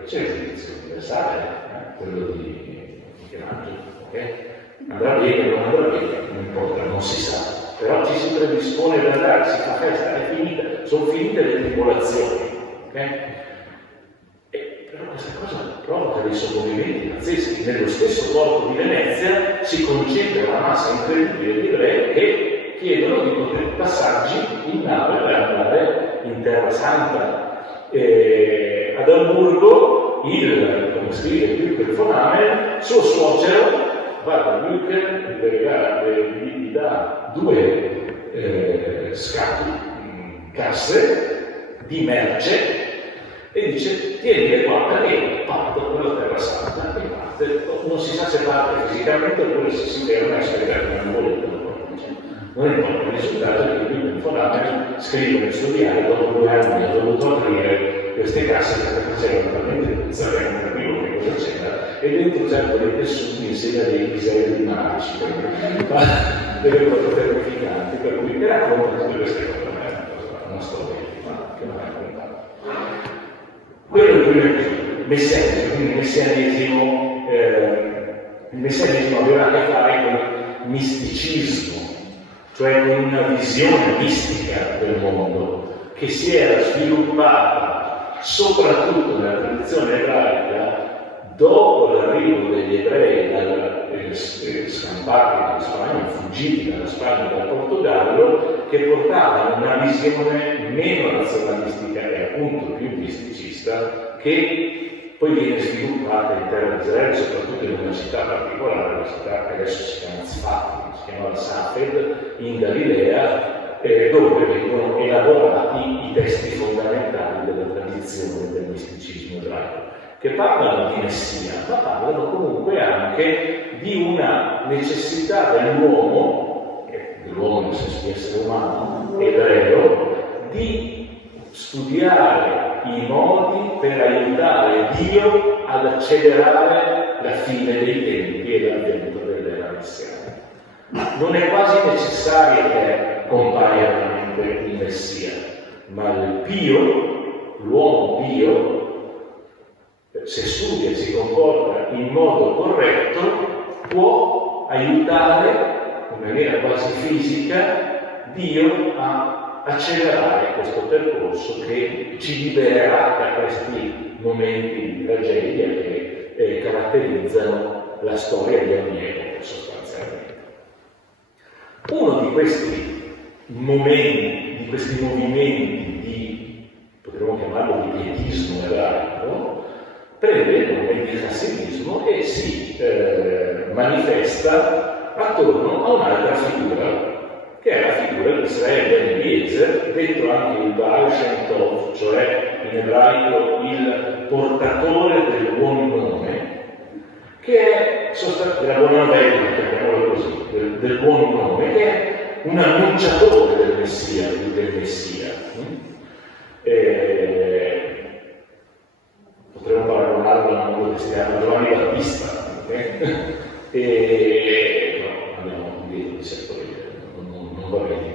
c'è l'esercizio universale, quello di Michelangelo, okay? Andrà bene, non andrà bene, non importa, non si sa, però ci si predispone ad andare, si fa festa, è finita, sono finite le tribolazioni, okay? Però questa cosa provoca dei sommovimenti pazzeschi. Nello stesso porto di Venezia si concentra una massa incredibile di ebrei che chiedono di poter passaggi in nave per andare in Terra Santa. Ad Amburgo come scrive Blücher von Hamel, suo suocero va da Blücher, gli dà 2 scatole, casse di merce e dice tienile qua perché parto per la Terra Santa e parte, non si sa se parte fisicamente oppure se si ferma e scrive una boletta. Non importa, il risultato è che Blücher von Hamel scrive nel suo diario: dopo 2 anni ho dovuto aprire queste casse perché facevano talmente puzzare che non capivo che cosa c'era, e dentro c'erano dei tessuti in sega dei disegni magici, delle cose terrificanti, per cui mi racconta tutte queste cose, una storia che non è raccontata. Quello è il primo episodio, messianesimo, quindi il messianesimo aveva a che fare con misticismo, cioè con una visione mistica del mondo che si era sviluppata soprattutto nella tradizione ebraica dopo l'arrivo degli ebrei scampati in Spagna, fuggiti dalla Spagna e dal Portogallo, che portavano una visione meno razionalistica e appunto più misticista, che poi viene sviluppata in terra di Israele, soprattutto in una città particolare, una città che adesso si chiama Tzfat, si chiamava Safed, in Galilea, dove vengono elaborati i testi fondamentali della tradizione del misticismo ebraico, che parlano di Messia, ma parlano comunque anche di una necessità dell'uomo nel senso di essere umano, ebreo, di studiare i modi per aiutare Dio ad accelerare la fine dei tempi e l'avvento dell'era messianica. Non è quasi necessario che compaia veramente il Messia, ma il Pio, l'uomo Pio, se studia e si comporta in modo corretto, può aiutare in maniera quasi fisica Dio a accelerare questo percorso che ci libererà da questi momenti di tragedia che caratterizzano la storia di ogni epoca sostanzialmente. Uno di questi momenti, di questi movimenti di, potremmo chiamarlo di pietismo ebraico, prende il nome di Hasidismo e si manifesta attorno a un'altra figura, che è la figura di Israele ben Eliezer, detto anche il Baal Shem Tov, cioè in ebraico il portatore del buon nome, che è sostanzialmente della buona novella, chiamiamolo così, del buon nome, che è un annunciatore del Messia, potremmo paragonarlo al mondo che si chiama Giovanni Battista, no, andiamo dietro di secoli, non va bene in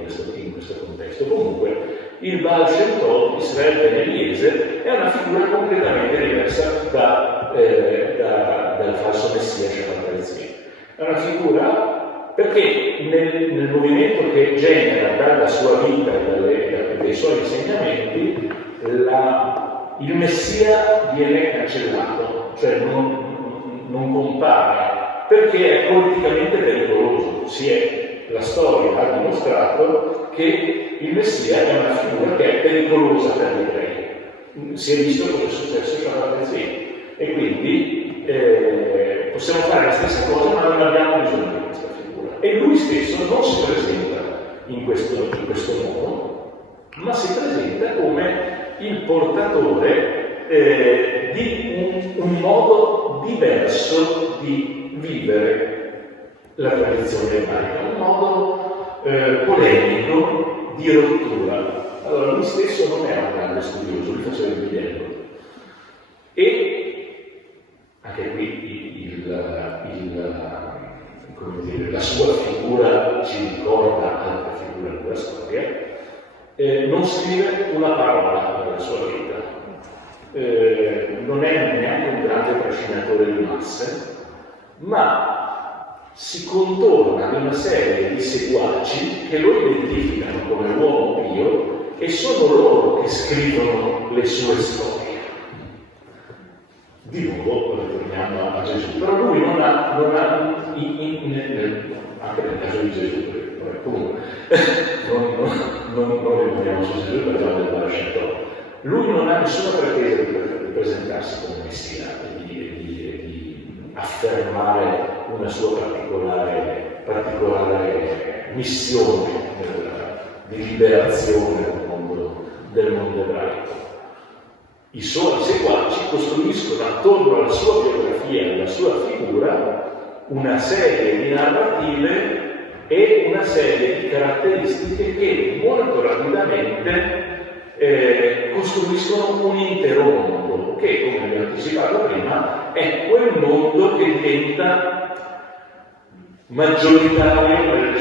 questo contesto. Comunque, il Baal Shem Tov, Israele ben Eliezer, è una figura completamente diversa dal falso Messia Shabbat Tzvi. È una figura perché nel movimento che genera dalla sua vita e dai suoi insegnamenti, il Messia viene cancellato, cioè non compare, perché è politicamente pericoloso. La storia ha dimostrato che il Messia è una figura che è pericolosa per gli ebrei. Si è visto cosa è successo in Shabbat Tzvi. E quindi possiamo fare la stessa cosa, ma non abbiamo bisogno di questa figura. E lui stesso non si presenta in questo modo, ma si presenta come il portatore di un modo diverso di vivere la tradizione ebraica, un modo polemico di rottura. Allora, lui stesso non era un grande studioso, lui faceva il bidello. E anche qui come dire, la sua figura ci ricorda altre figure della storia, non scrive una parola nella sua vita. Non è neanche un grande trascinatore di masse, ma si contorna di una serie di seguaci che lo identificano come uomo pio e sono loro che scrivono le sue storie. Di nuovo ritorniamo a Gesù, però lui non ha anche nel caso di Gesù, comunque non rimaniamo su Gesù, parliamo del Barascetto. Lui non ha nessuna pretesa di presentarsi come Messia e di affermare una sua particolare missione di liberazione del mondo ebraico. I suoi seguaci costruiscono attorno alla sua biografia e alla sua figura una serie di narrative e una serie di caratteristiche che molto rapidamente costruiscono un intero mondo, che, come vi ho anticipato prima, è quel mondo che diventa maggioritario nel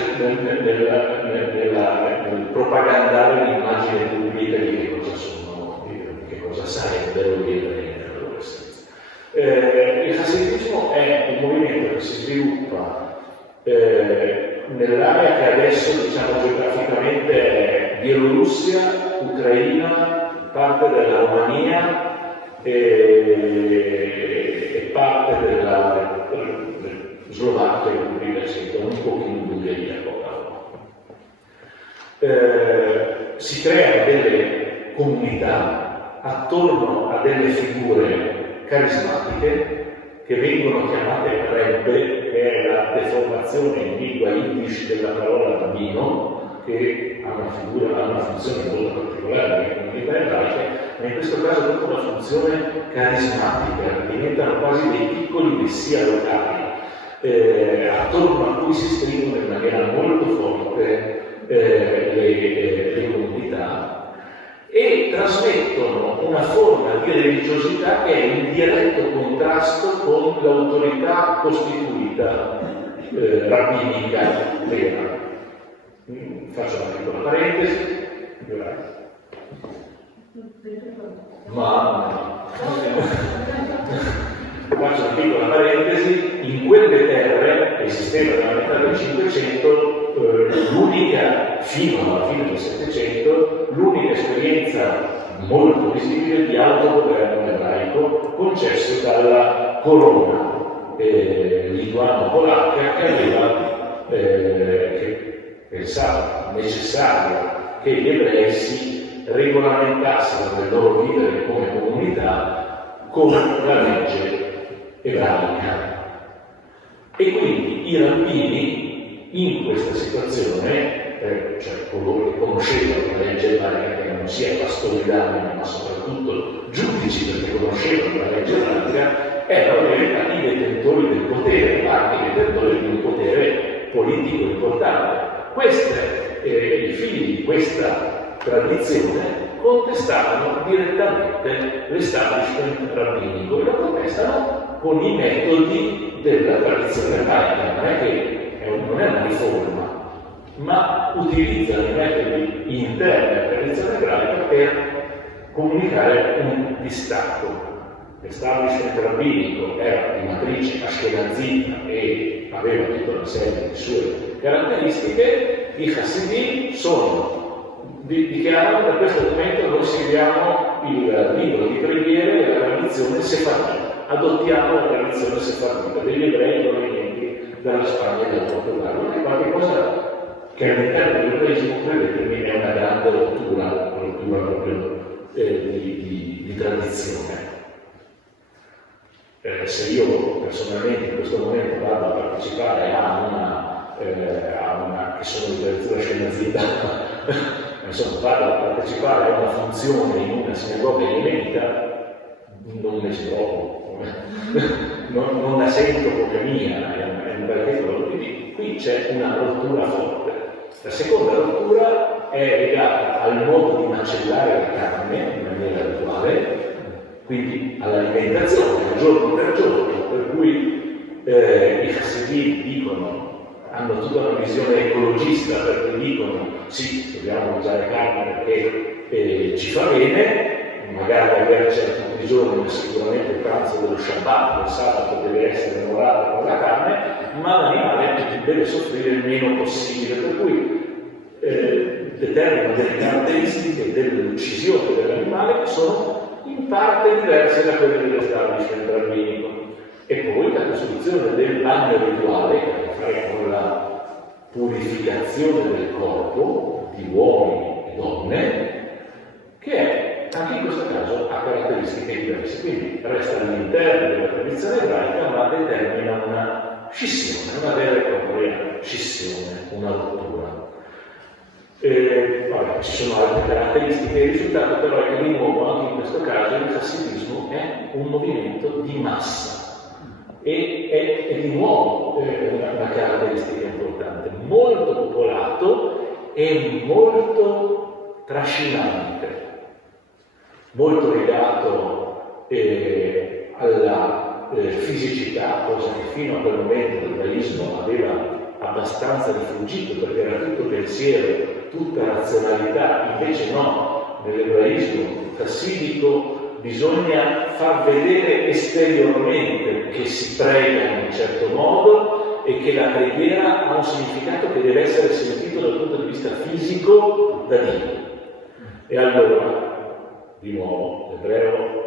propagandare l'immagine pubblica di che cosa sono, di che cosa sarebbero gli ebrei nella loro essenza. Il hasidismo è un movimento che si sviluppa nell'area che adesso, diciamo, geograficamente è Bielorussia, Ucraina, parte della Romania e parte della Slovacchia e Ungheria, un po' in Ungheria. Si creano delle comunità attorno a delle figure carismatiche che vengono chiamate rebbe, che è la deformazione in lingua yiddish della parola rabbino, che ha una funzione molto particolare nelle comunità ebraiche, ma in questo caso proprio una funzione carismatica, diventano quasi dei piccoli messia locali, attorno a cui si stringono in maniera molto forte le comunità e trasmettono una forma di religiosità che è in diretto contrasto con l'autorità costituita rabbinica vera. Faccio una piccola parentesi. Faccio una piccola parentesi. In quelle terre esisteva nella metà del Cinquecento l'unica, fino alla fine del Settecento, l'unica esperienza molto visibile di autogoverno ebraico concesso dalla corona lituano-polacca che pensava necessario che gli ebrei si regolamentassero nel loro vivere come comunità con la legge ebraica. E quindi i rabbini in questa situazione, cioè coloro che conoscevano la legge ebraica, che non sia pastori d'anima, ma soprattutto giudici perché conoscevano la legge ebraica, erano diventati i detentori del potere, ma anche i detentori di un potere politico importante. I figli di questa tradizione contestavano direttamente l'establishment rabbinico e lo contestano con i metodi della tradizione ebraica. Non è una riforma, ma utilizzano i metodi interni alla tradizione ebraica per comunicare un distacco. L'establishment rabbinico era di matrice ashkenazita e aveva tutta una serie di sue caratteristiche. I Hasidim dichiarano: da questo momento noi seguiamo il libro di preghiere e la tradizione sefardita, adottiamo la tradizione sefardita degli ebrei provenienti dalla Spagna e dal Portogallo. È qualcosa che all'interno dell'ebraismo, credetemi, è una grande rottura proprio di tradizione. Se io personalmente in questo momento vado a partecipare a una che sono di letteratura scenazita, insomma, vado a partecipare a una funzione in una sinagoga yemenita, non ne ci trovo, non la sento come mia, è un bel titolo. Quindi qui c'è una rottura forte. La seconda rottura è legata al modo di macellare la carne in maniera rituale, quindi all'alimentazione giorno per giorno, per cui i Hasidim dicono hanno tutta una visione ecologista, perché dicono sì, dobbiamo mangiare carne perché ci fa bene, magari avercela tutti i giorni, ma sicuramente il pranzo dello Shabbat, del sabato, deve essere onorato con la carne, ma l'animale deve soffrire il meno possibile, per cui determina delle caratteristiche dell'uccisione dell'animale che sono in parte diverse da quelle dell'establishment rabbinico. E poi la costruzione del bagno rituale, che ha a che fare con la purificazione del corpo di uomini e donne, che è, anche in questo caso, ha caratteristiche diverse. Quindi resta all'interno della tradizione ebraica, ma determina una scissione, una vera e propria scissione, una rottura. Ci sono altre caratteristiche, il risultato però è che di nuovo anche in questo caso il chassidismo è un movimento di massa e è di nuovo una caratteristica importante, molto popolato e molto trascinante, molto legato alla fisicità, cosa che fino a quel momento l'ebraismo aveva abbastanza rifuggito, perché era tutto pensiero, tutta razionalità. Invece no, nell'ebraismo chassidico bisogna far vedere esteriormente che si prega in un certo modo e che la preghiera ha un significato che deve essere sentito dal punto di vista fisico da Dio. E allora, di nuovo, l'ebreo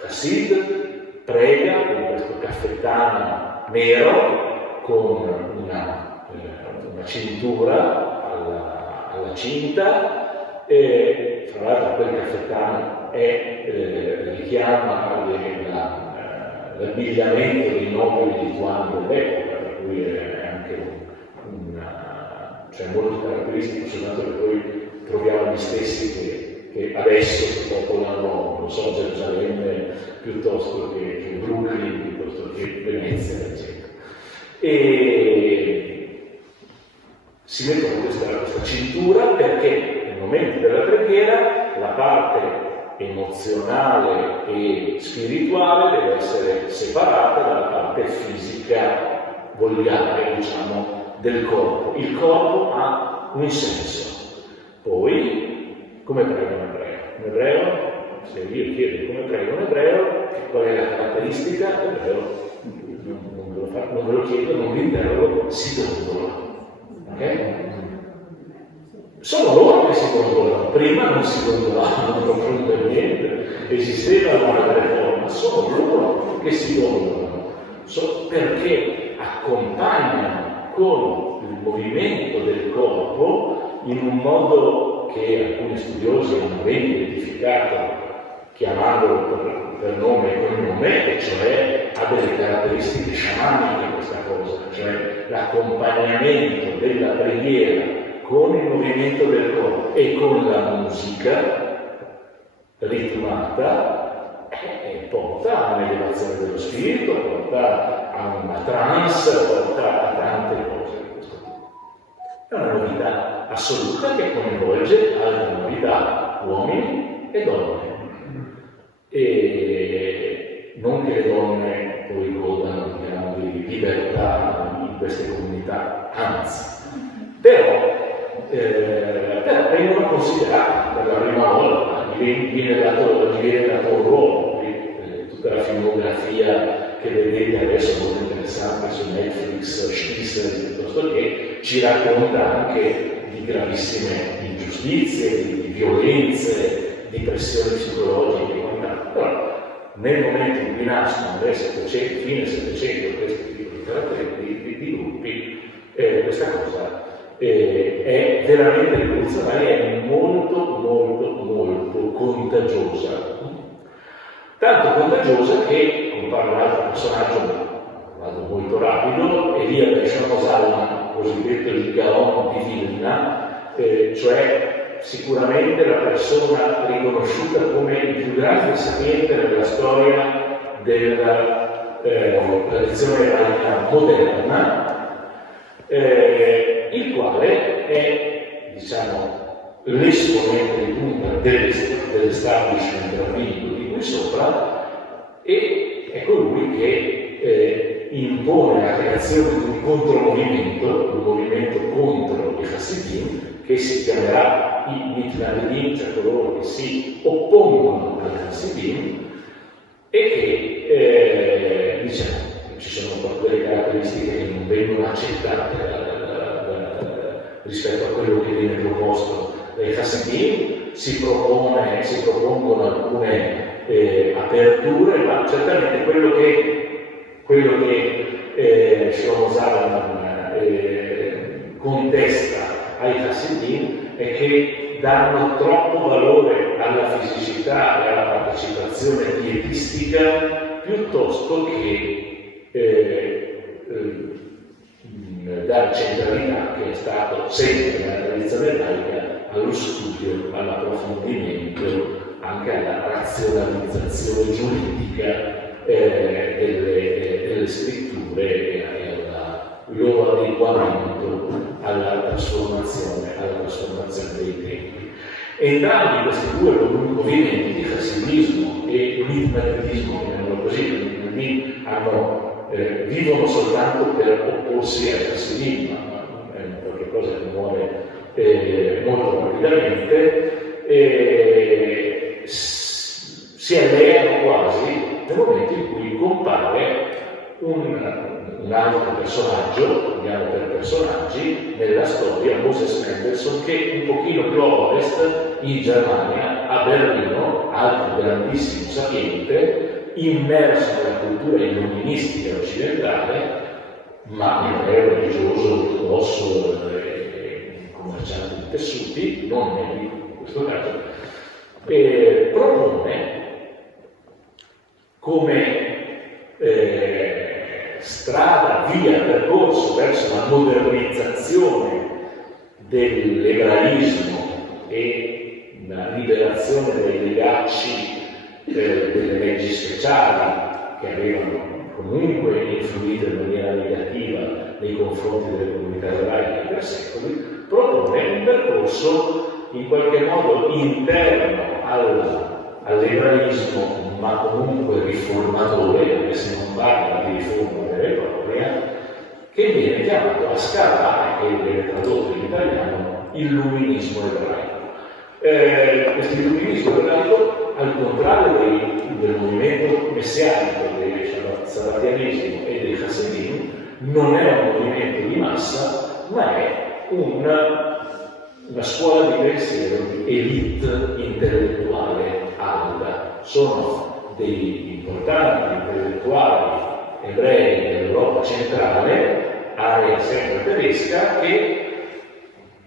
Chassid prega con questo caffettano nero con una cintura alla cinta, e tra l'altro quel caffettano richiama l'abbigliamento dei nobili lituani dell'epoca, per cui è anche cioè molto caratteristico, soltanto che poi troviamo gli stessi che adesso popolano, non so, Gerusalemme piuttosto che Brooklyn, piuttosto che Venezia, eccetera. E si mettono questa cintura perché nel momento della preghiera la parte emozionale e spirituale deve essere separata dalla parte fisica volgare, diciamo, del corpo. Il corpo ha un senso. Poi, come prega un ebreo? Un ebreo, se io chiedo come prega un ebreo, qual è la caratteristica? L'ebreo non ve lo chiedo, non vi interrogo, si dondola. Ok? Sono loro che si dondolano, prima non si dondolavano proprio per niente, esisteva una reforma, sono loro che si dondolano, perché accompagnano con il movimento del corpo in un modo che alcuni studiosi hanno ben identificato, chiamandolo per nome e cognome, e cioè ha delle caratteristiche sciamaniche questa cosa, cioè l'accompagnamento della preghiera con il movimento del corpo e con la musica ritmata porta a un'elevazione dello spirito, porta a una trance, porta a tante cose di questo tipo. È una novità assoluta che coinvolge altre novità, uomini e donne. E non che le donne poi godano, diciamo, di libertà in queste comunità, anzi, però vengono considerati per la prima volta, gli viene dato un ruolo. Tutta la filmografia che vedete adesso è molto interessante su Netflix, Spießer, piuttosto che ci racconta anche di gravissime ingiustizie, di violenze, di pressioni psicologiche e quant'altro. Però nel momento in cui nascono nel fine 700 questo tipo di gruppi, questa cosa è veramente rivoluzionaria e molto contagiosa. Tanto contagiosa che, compare un altro personaggio, vado molto rapido, Elia ben Shlomo, cosiddetto il Gaon di Vilna, cioè sicuramente la persona riconosciuta come il più grande sapiente nella storia della tradizione ebraica moderna, il quale è, diciamo, l'esponente di punta dell'establishment rabbinico di qui sopra, e è colui che in impone la creazione di un contromovimento, un movimento contro i Hasidim, che si chiamerà i Mitnagedim, cioè coloro che si oppongono agli Hasidim, e che diciamo, ci sono proprio delle caratteristiche che non vengono accettate rispetto a quello che viene proposto dai Hasidim. Si propongono alcune aperture, ma certamente quello che Shlomo Zalman contesta ai Hasidim è che danno troppo valore alla fisicità e alla partecipazione pietistica piuttosto che dare centralità, che è stato sempre nella tradizione ebraica, allo studio, all'approfondimento, anche alla razionalizzazione giuridica delle scritture e al loro adeguamento alla trasformazione dei tempi. Entrambi questi due movimenti, hasidismo e mitnagedim, chiamiamolo così, vivono soltanto per opporsi al hasidim, ma è qualcosa che muore molto rapidamente, si alleano quasi nel momento in cui compare un altro personaggio, andiamo per personaggi, nella storia, Moses Mendelssohn, che un pochino più a ovest, in Germania, a Berlino, altro grandissimo sapiente, immerso nella cultura illuministica occidentale, ma ebreo, religioso, ortodosso, commerciante di tessuti, non medico in questo caso, propone come strada, via, percorso verso la modernizzazione dell'ebraismo e la liberazione dei legacci delle leggi speciali che avevano comunque influito in maniera negativa nei confronti delle comunità ebraiche per secoli, propone un percorso in qualche modo interno all'ebraismo, ma comunque riformatore, anche se non parla di riforma vera e propria, che viene chiamato a scalare, che viene tradotto in italiano, illuminismo ebraico. Questo illuminismo ebraico, al contrario del movimento messianico del sabatianesimo e dei Hasidim, non è un movimento di massa, ma è una scuola di pensiero di elite intellettuale alta. Sono dei importanti intellettuali ebrei dell'Europa centrale, area sempre tedesca, che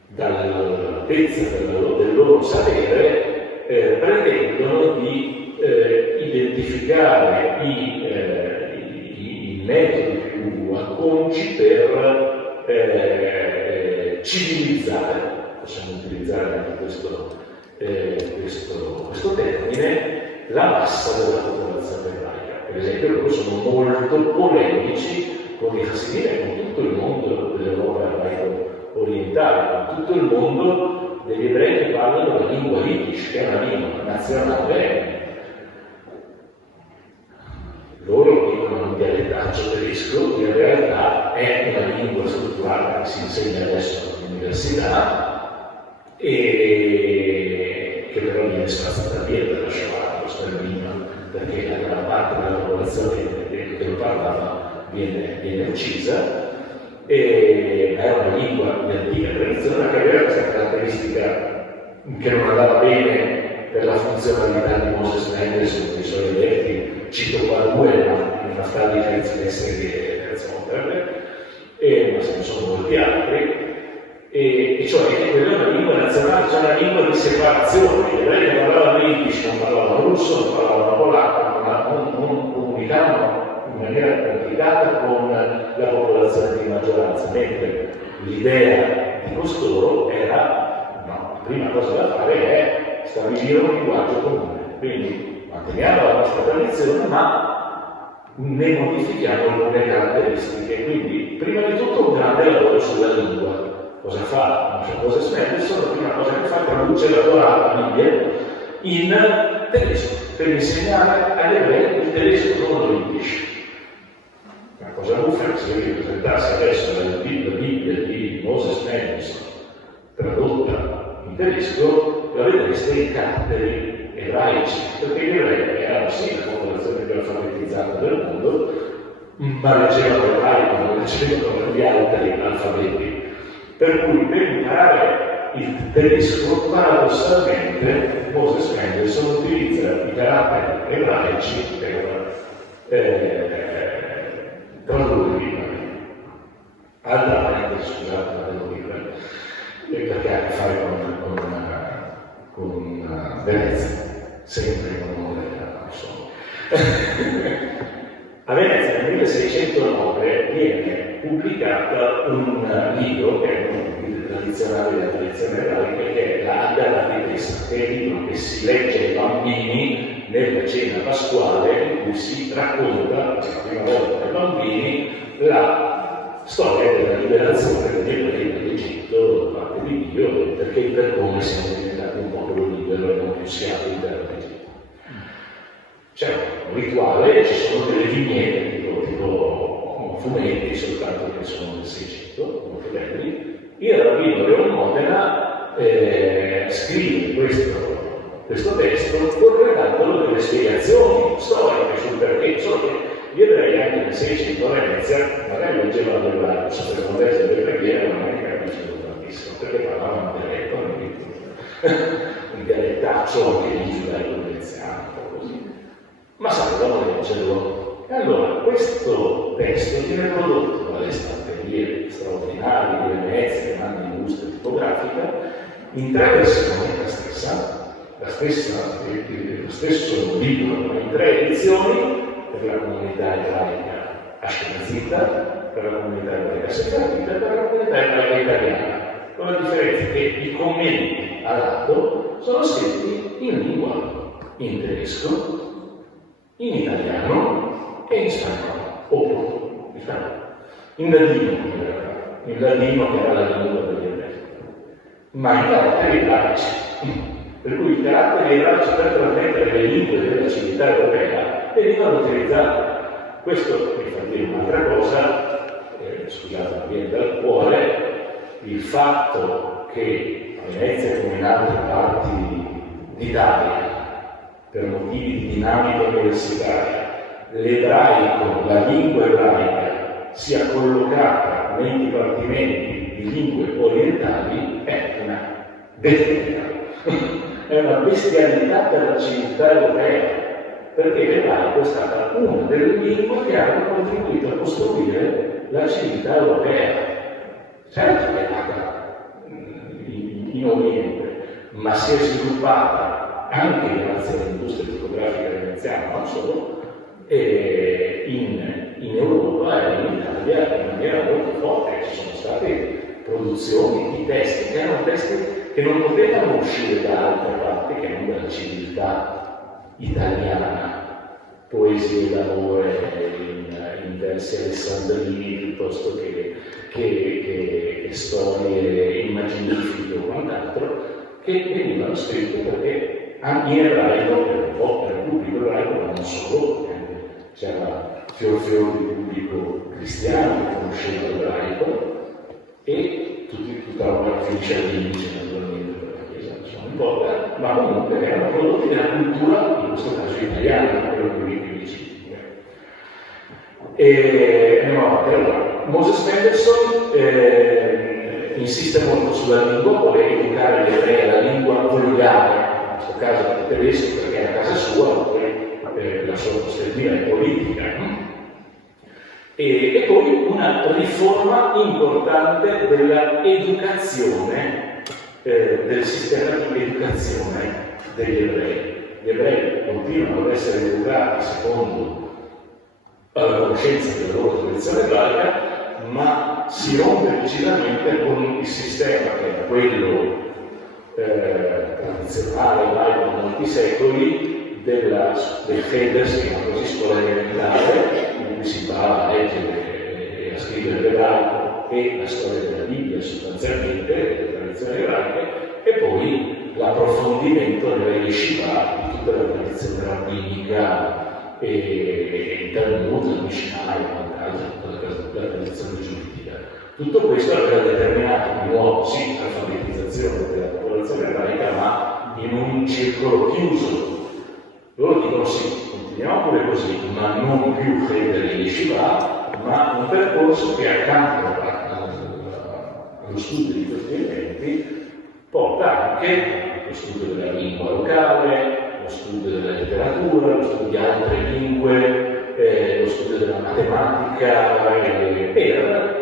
dall'altezza del loro sapere pretendono di identificare i metodi più acconci per civilizzare, possiamo utilizzare anche questo termine, la massa della popolazione ebraica. Per esempio, loro sono molto polemici con i Hasidim e con tutto il mondo dell'Europa ebraico orientale, con tutto il mondo degli ebrei che parlano la lingua Yiddish, che è una lingua nazionale. Loro dicono un dialettaccio tedesco, in realtà è una lingua strutturale che si insegna adesso all'università e che però viene spazzata via dalla Shoah, questo è prima, perché la gran parte della popolazione che lo parlava viene uccisa. È una lingua di antica tradizione che aveva questa caratteristica che non andava bene per la funzionalità di Moses Mendelssohn e i suoi eletti. Cito qua due, ma in una stadi serie ma ce ne sono molti altri, e cioè che quella è una lingua nazionale, cioè una lingua di separazione. Gli ebrei che parlavano Yiddish, non parlavano russo, non parlavano polacco, non comunicavano in maniera complicata con la popolazione di maggioranza, mentre l'idea di costoro era, no, la prima cosa da fare è stabilire un linguaggio comune, quindi manteniamo la nostra tradizione, ma ne modifichiamo alcune caratteristiche. Quindi, prima di tutto, un grande lavoro sulla lingua. Cosa fa? Moses Mendelssohn, la prima cosa che fa è traduce la Torah, la Bibbia, in tedesco, per insegnare agli ebrei il tedesco, non lo Yiddish. Una cosa buffa, guardasse adesso la Bibbia di Moses Mendelssohn, tradotta in tedesco, la vedreste in caratteri ebraici, perché gli ebrei erano sì la popolazione più alfabetizzata del mondo, ma leggevano l'ebraico, non leggevano gli altri alfabeti. Per cui per imparare il tedesco, paradossalmente, Moses Mendelssohn utilizza i caratteri ebraici per tradurli. Altra parentesi, scusate, la devo dire, perché ha a che fare con Venezia, sempre in onore insomma. A Venezia nel 1609 viene pubblicata un libro, che è un tradizionale della tradizione ebraica, che è la Haggadah di Pesach, che è il libro che si legge ai bambini nella cena pasquale, in cui si racconta per la prima volta ai bambini la storia della liberazione degli ebrei dall'Egitto da parte di Dio, perché e per come siamo diventati un popolo libero e non più schiavi dell'Egitto. C'è un rituale, ci sono delle vignette tipo fumetti, soltanto che sono del 600, molto belli. Il rabbino Leon Modena scrive questo testo corredandolo delle spiegazioni storiche sul perché. Solo che gli ebrei anche nel 600 a Venezia magari leggevano l'ebraico, sapevano leggere le preghiere, ma non ne capiscono tantissimo, perché parlavano un dialettaccio anche di giudaico veneziano, un po' così. Ma sapevano leggerlo. E allora questo testo viene prodotto dalle stamperie straordinarie di Venezia, grande industria tipografica, in 3 versioni, lo stesso libro in 3 edizioni, per la comunità ebraica ashkenazita, per la comunità ebraica sefardita e per la comunità ebraica italiana, con la differenza che i commenti a lato sono scritti in lingua, in tedesco, in italiano e in spagnolo, o in ladino che era la lingua degli ebrei, ma in caratteri ebraici. Per cui i caratteri ebraici per trasmettere le lingue della civiltà europea venivano utilizzati. Questo mi fa dire un'altra cosa, scusate, mi viene dal cuore, il fatto che a Venezia come in altre parti d'Italia, per motivi di dinamica universitaria, l'ebraico, la lingua ebraica, sia collocata nei dipartimenti di lingue orientali è una bestialità. È una bestialità per la civiltà europea, perché l'ebraico è stata una delle lingue che hanno contribuito a costruire la civiltà europea. Certo che è nata in Oriente, ma si è sviluppata anche grazie all'industria tipografica veneziana, non solo, in Europa e in Italia in maniera molto forte. Ci sono state produzioni di testi che erano testi che non potevano uscire da altre parti che non dalla civiltà italiana, poesie d'amore in versi alessandrini piuttosto che storie immaginifiche o quant'altro, che venivano scritte perché anche in ebraico, per il pubblico ebraico, ma non solo, c'era fior di pubblico cristiano che conosceva l'ebraico, e tutta la roba finisce all'indice naturalmente per la Chiesa, non importa, ma comunque erano prodotti della cultura, in questo caso italiana, quello che vi dici. E andiamo avanti. Allora, Moses Mendelssohn insiste molto sulla lingua, vuole educare gli ebrei alla lingua volgare, in questo caso il tedesco perché è a casa sua, poi la sua prospettiva è politica. E poi una riforma importante della educazione, del sistema di educazione degli ebrei. Gli ebrei continuano ad essere educati secondo la conoscenza della loro tradizione ebraica, ma si rompe decisamente con il sistema che era quello tradizionale ebraico da molti secoli, del Feder, si chiama così, scuola elementare, in cui si va a leggere e a scrivere l'ebraico e la storia della Bibbia sostanzialmente, delle tradizioni ebraiche, e poi l'approfondimento della yeshiva di tutta la tradizione rabbinica e il Talmud, la Mishnah e quant'altro, tutta la tradizione giuridica. Tutto questo aveva determinato di nuovo, sì, l'alfabetizzazione della popolazione ebraica, ma in un circolo chiuso. Loro dicono sì, continuiamo pure così, ma non più credere in Yeshiva, ma un percorso che accanto allo studio di questi elementi porta anche lo studio della lingua locale, lo studio della letteratura, lo studio di altre lingue, lo studio della matematica, per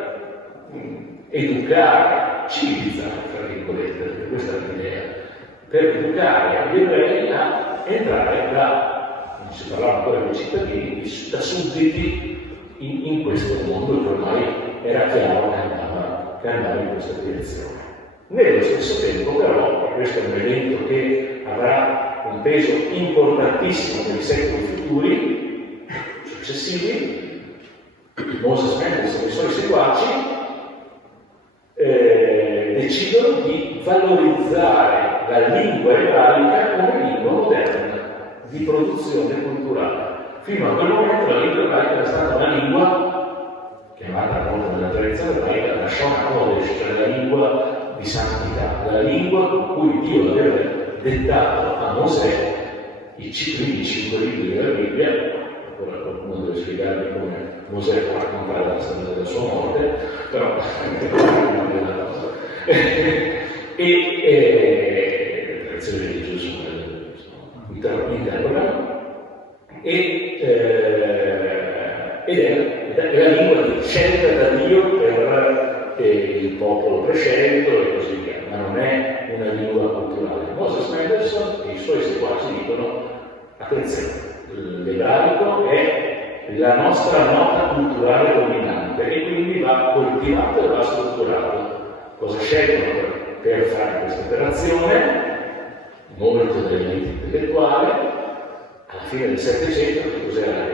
educare, civilizzare, tra virgolette, perché questa è l'idea, per educare gli ebrei a entrare non si parlava ancora dei cittadini, da sudditi in questo mondo che ormai era chiaro che andava in questa direzione. Nello stesso tempo però, questo è un evento che avrà un peso importantissimo nei secoli futuri, successivi, Moses Mendelssohn e i suoi seguaci decidono di valorizzare la lingua ebraica come lingua moderna di produzione culturale. Fino a quel momento la lingua ebraica era stata una lingua, chiamata appunto nella tradizione ebraica la Shona Kodesh, cioè la lingua di santità, la lingua con cui Dio aveva dettato a Mosè i primi 5 libri della Bibbia. Ora qualcuno deve spiegarmi come Mosè può raccontare la storia della sua morte, però le tradizioni religiose interrogano ed è la lingua scelta da Dio per il popolo prescelto e così via, ma non è una lingua culturale. Moses Mendelssohn e i suoi seguaci dicono: attenzione, l'ebraico è la nostra nota culturale dominante e quindi va coltivato e va strutturato. Cosa scelgono per fare questa operazione? Molto dell'elite intellettuale. Alla fine del Settecento, che cos'era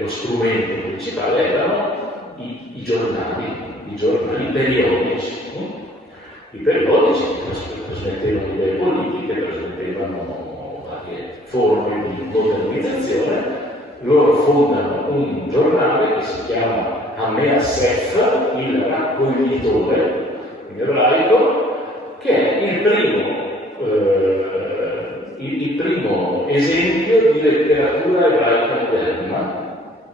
lo strumento principale? Erano i giornali periodici. I periodici trasmettevano idee politiche, trasmettevano varie forme di modernizzazione. Loro fondano un giornale che si chiama Ameasef, il raccoglitore in ebraico, che è il primo esempio di letteratura ebraica moderna,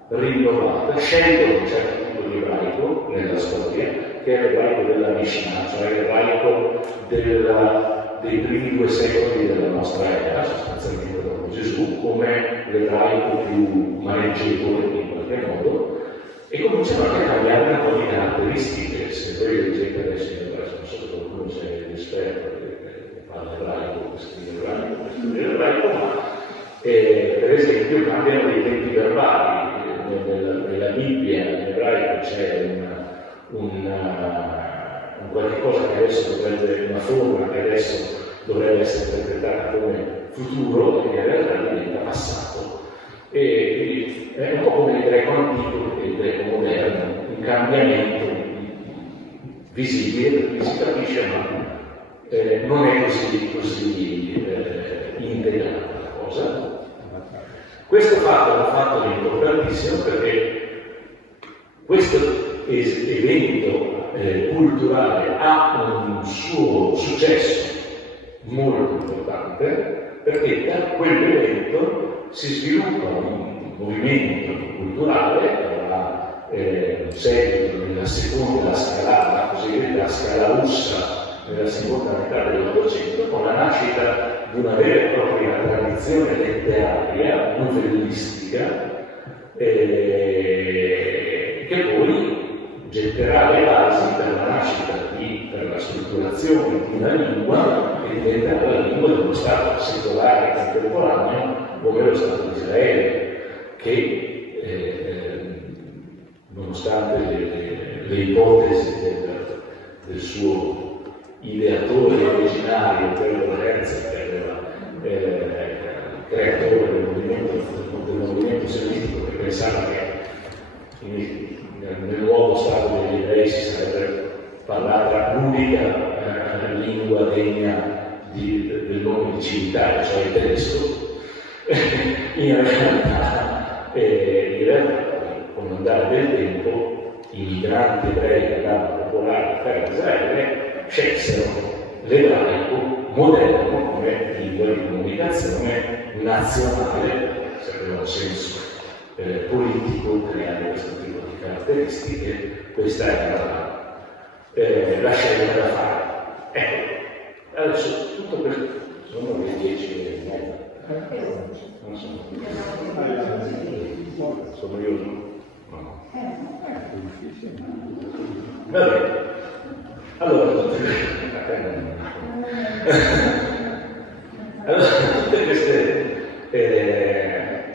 rinnovata. Scelgono un certo tipo di ebraico nella storia, che è l'ebraico della Mishnah, cioè l'ebraico dei primi 2 secoli della nostra era, sostanzialmente dopo Gesù, come l'ebraico più maneggevole in qualche modo, e cominciano anche a cambiare un po' di caratteristiche. Se voi leggete adesso in ebraico, non so se qualcuno sia esperto, che parla ebraico, scrive ebraico, ma per esempio cambiano dei tempi verbali. Nella Bibbia in ebraico c'è un qualche cosa che adesso dovrebbe, una forma che adesso dovrebbe essere interpretata come futuro e che in realtà diventa passato. E è un po' come il greco antico e il greco moderno, un cambiamento visibile, perché si capisce, ma non è così integrata la cosa. Questo fatto è un fatto importantissimo perché questo evento culturale ha un suo successo molto importante, perché da quell'evento si sviluppa un movimento culturale che avrà seguito nella seconda scala, la cosiddetta scala russa, nella seconda metà dell'Ottocento, con la nascita di una vera e propria tradizione letteraria, novellistica, che poi getterà le basi per la nascita per la strutturazione di una lingua che diventerà la lingua dello Stato secolare contemporaneo come lo Stato di Israele, che nonostante le ipotesi del suo ideatore originario, Theodor Herzl, che era creatore del movimento sionista, che pensava che nel nuovo Stato degli ebrei si sarebbe parlata l'unica lingua degna del nome di civiltà, cioè il tedesco. In realtà, con l'andare del tempo, i migranti ebrei che andavano popolare per Israele scelsero l'ebraico moderno come lingua di comunicazione nazionale, se aveva un senso politico, creare questo tipo di caratteristiche. Questa era la scelta da fare. Ecco, adesso tutto questo sono le 10:30. Non sono io, no? Va bene. Allora, tutte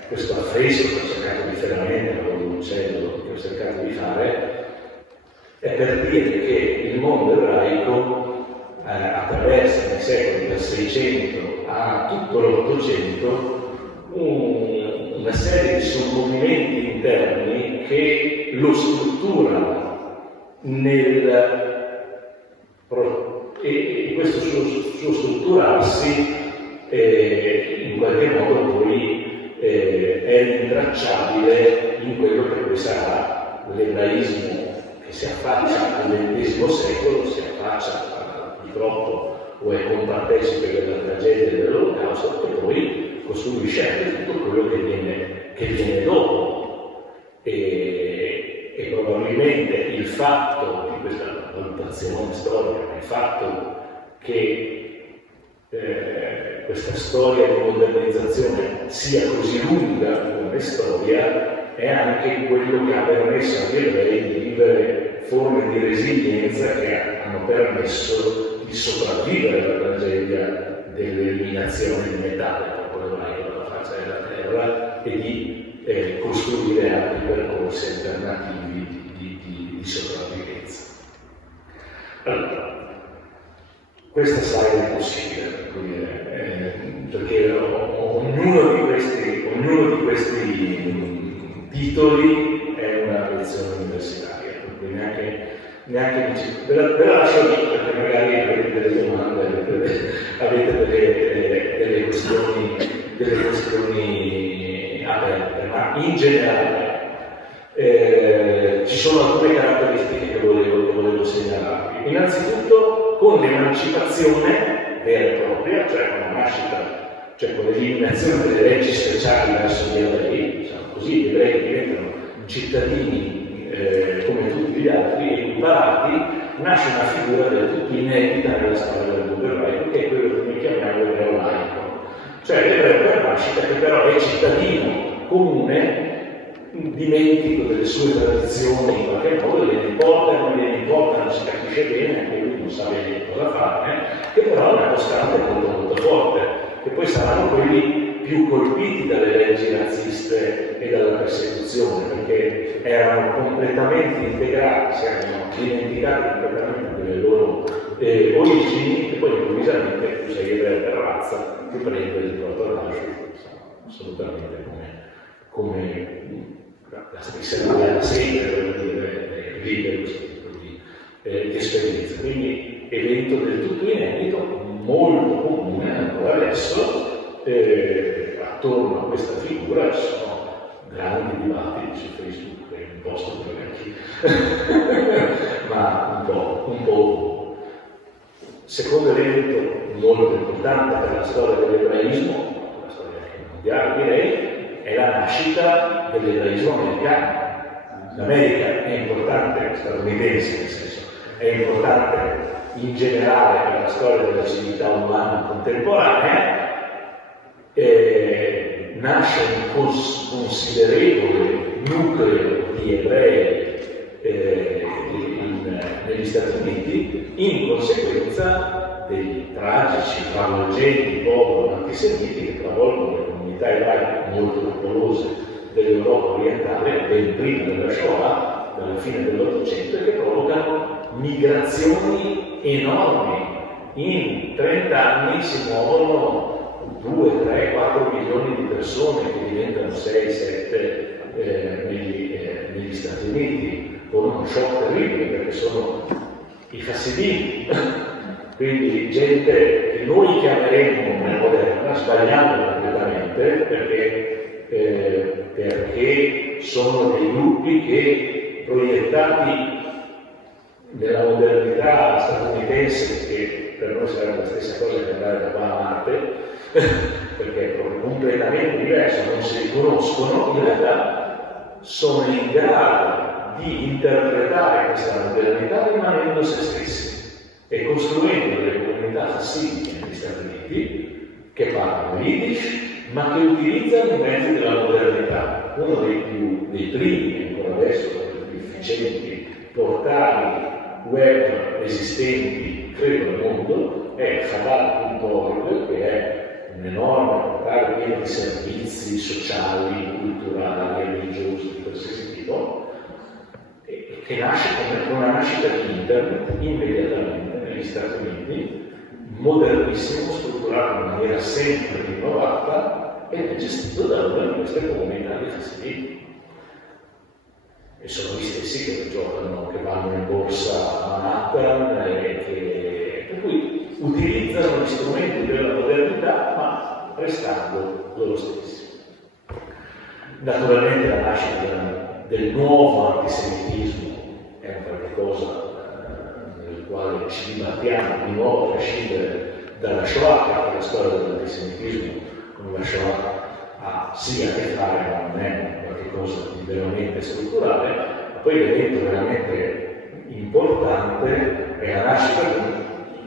questo affresco che ho cercato di fare, con l'uccello che ho cercato di fare, è per dire che il mondo ebraico attraversa nei secoli dal 600 a tutto l'800 una serie di sommovimenti interni che lo strutturano e questo suo strutturarsi in qualche modo poi è rintracciabile in quello che poi sarà l'ebraismo che si affaccia al XX secolo, si affaccia purtroppo o è compartecipe della tragedia dell'Olocausto e poi costruisce anche tutto quello che viene dopo. E probabilmente il fatto di questa valutazione storica, il fatto che questa storia di modernizzazione sia così lunga come storia è anche quello che ha permesso agli ebrei di vivere forme di resilienza che hanno permesso di sopravvivere alla tragedia dell'eliminazione di metà del popolo ebraico dalla faccia della terra e di costruire altri percorsi alternativi di sopravvivenza. Allora, questa slide è possibile, perché ognuno di questi titoli è una lezione universitaria, quindi neanche ve la lascio lì perché magari avete delle domande, avete delle questioni aperte, ma in generale ci sono alcune caratteristiche che volevo segnalarvi. Innanzitutto con l'emancipazione vera e propria, cioè con la nascita, cioè con l'eliminazione delle leggi speciali verso gli ebrei, diciamo così, gli ebrei diventano cittadini come tutti gli altri, equiparati, nasce una figura del tutto inedita nella storia del mondo ebraico, che è quello che noi chiamiamo l'ebreo laico, cioè l'ebreo per nascita che però è cittadino comune, dimentico delle sue tradizioni in qualche modo, non gliene importa, non si capisce bene, anche lui non sa bene cosa fare, che però è una costante molto molto forte, che poi saranno quelli più colpiti dalle leggi razziste e dalla persecuzione, perché erano completamente integrati, si erano dimenticati completamente delle loro origini, e poi improvvisamente tu sei ebreo per razza, ti prende il tuo tornaggio, assolutamente come la stessa idea sempre vivere questo tipo di esperienza. Quindi evento del tutto inedito, molto comune ancora adesso. Attorno a questa figura ci sono grandi dibattiti su Facebook, che non posso dire ma un po'. Secondo evento molto importante per la storia dell'ebraismo, la storia mondiale direi, è la nascita dell'ebraismo americano. L'America è importante, statunitense nel senso, è importante in generale per la storia della civiltà umana contemporanea. Nasce un considerevole nucleo di ebrei negli Stati Uniti in conseguenza dei tragici, travolgenti popoli antisemiti che travolgono le comunità ebraiche molto popolose dell'Europa orientale ben prima della Shoah, dalla fine dell'Ottocento, e che provocano migrazioni enormi. In 30 anni si muovono 2, 3, 4 milioni di persone che diventano 6, 7 negli Stati Uniti, con uno shock terribile perché sono i Hassidini, quindi gente che noi chiameremo moderna, sbagliando completamente perché sono dei gruppi che proiettati nella modernità statunitense, che per noi sarebbe la stessa cosa che andare da qua a Marte, perché è proprio completamente diverso, non si riconoscono, in realtà sono in grado di interpretare questa modernità rimanendo se stessi e costruendo delle comunità fassibili negli Stati Uniti che parlano Yiddish ma che utilizzano i mezzi della modernità. Uno dei primi, ancora adesso, più efficienti portali web esistenti, credo, nel mondo, è Chabad.org, che è un enorme portale pieno di servizi sociali, culturali, religiosi di qualsiasi tipo, che nasce con una nascita di internet immediatamente negli Stati Uniti, modernissimo, strutturato in maniera sempre rinnovata ed è gestito da una di queste comunità di fastidio. E sono gli stessi che giocano, che vanno in borsa a Manhattan e per cui utilizzano gli strumenti della modernità ma restando loro stessi. Naturalmente la nascita del nuovo antisemitismo è un qualcosa nel quale ci dibattiamo di nuovo a prescindere dalla Shoah, perché la storia dell'antisemitismo con la Shoah ha sì a che fare, ma non è qualcosa di veramente strutturale. Ma poi l'evento veramente importante è la nascita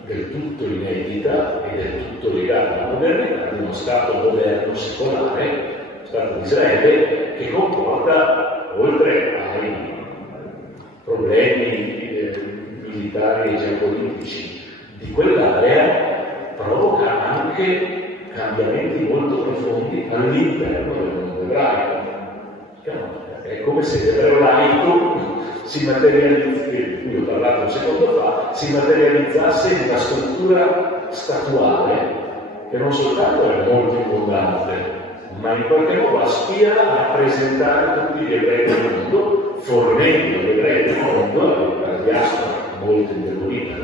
del tutto inedita e del tutto legata alla modernità di uno Stato moderno, secolare, lo Stato di Israele, che comporta, oltre ai problemi militari e geopolitici di quell'area, provoca anche cambiamenti molto profondi all'interno del mondo ebraico. È come se l'ebreo laico si materializzasse, di cui ho parlato un secondo fa, si materializzasse in una struttura statuale che non soltanto è molto abbondante, ma in qualche modo aspira a rappresentare tutti gli ebrei del mondo, fornendo gli ebrei del mondo, la diaspora molto indebolita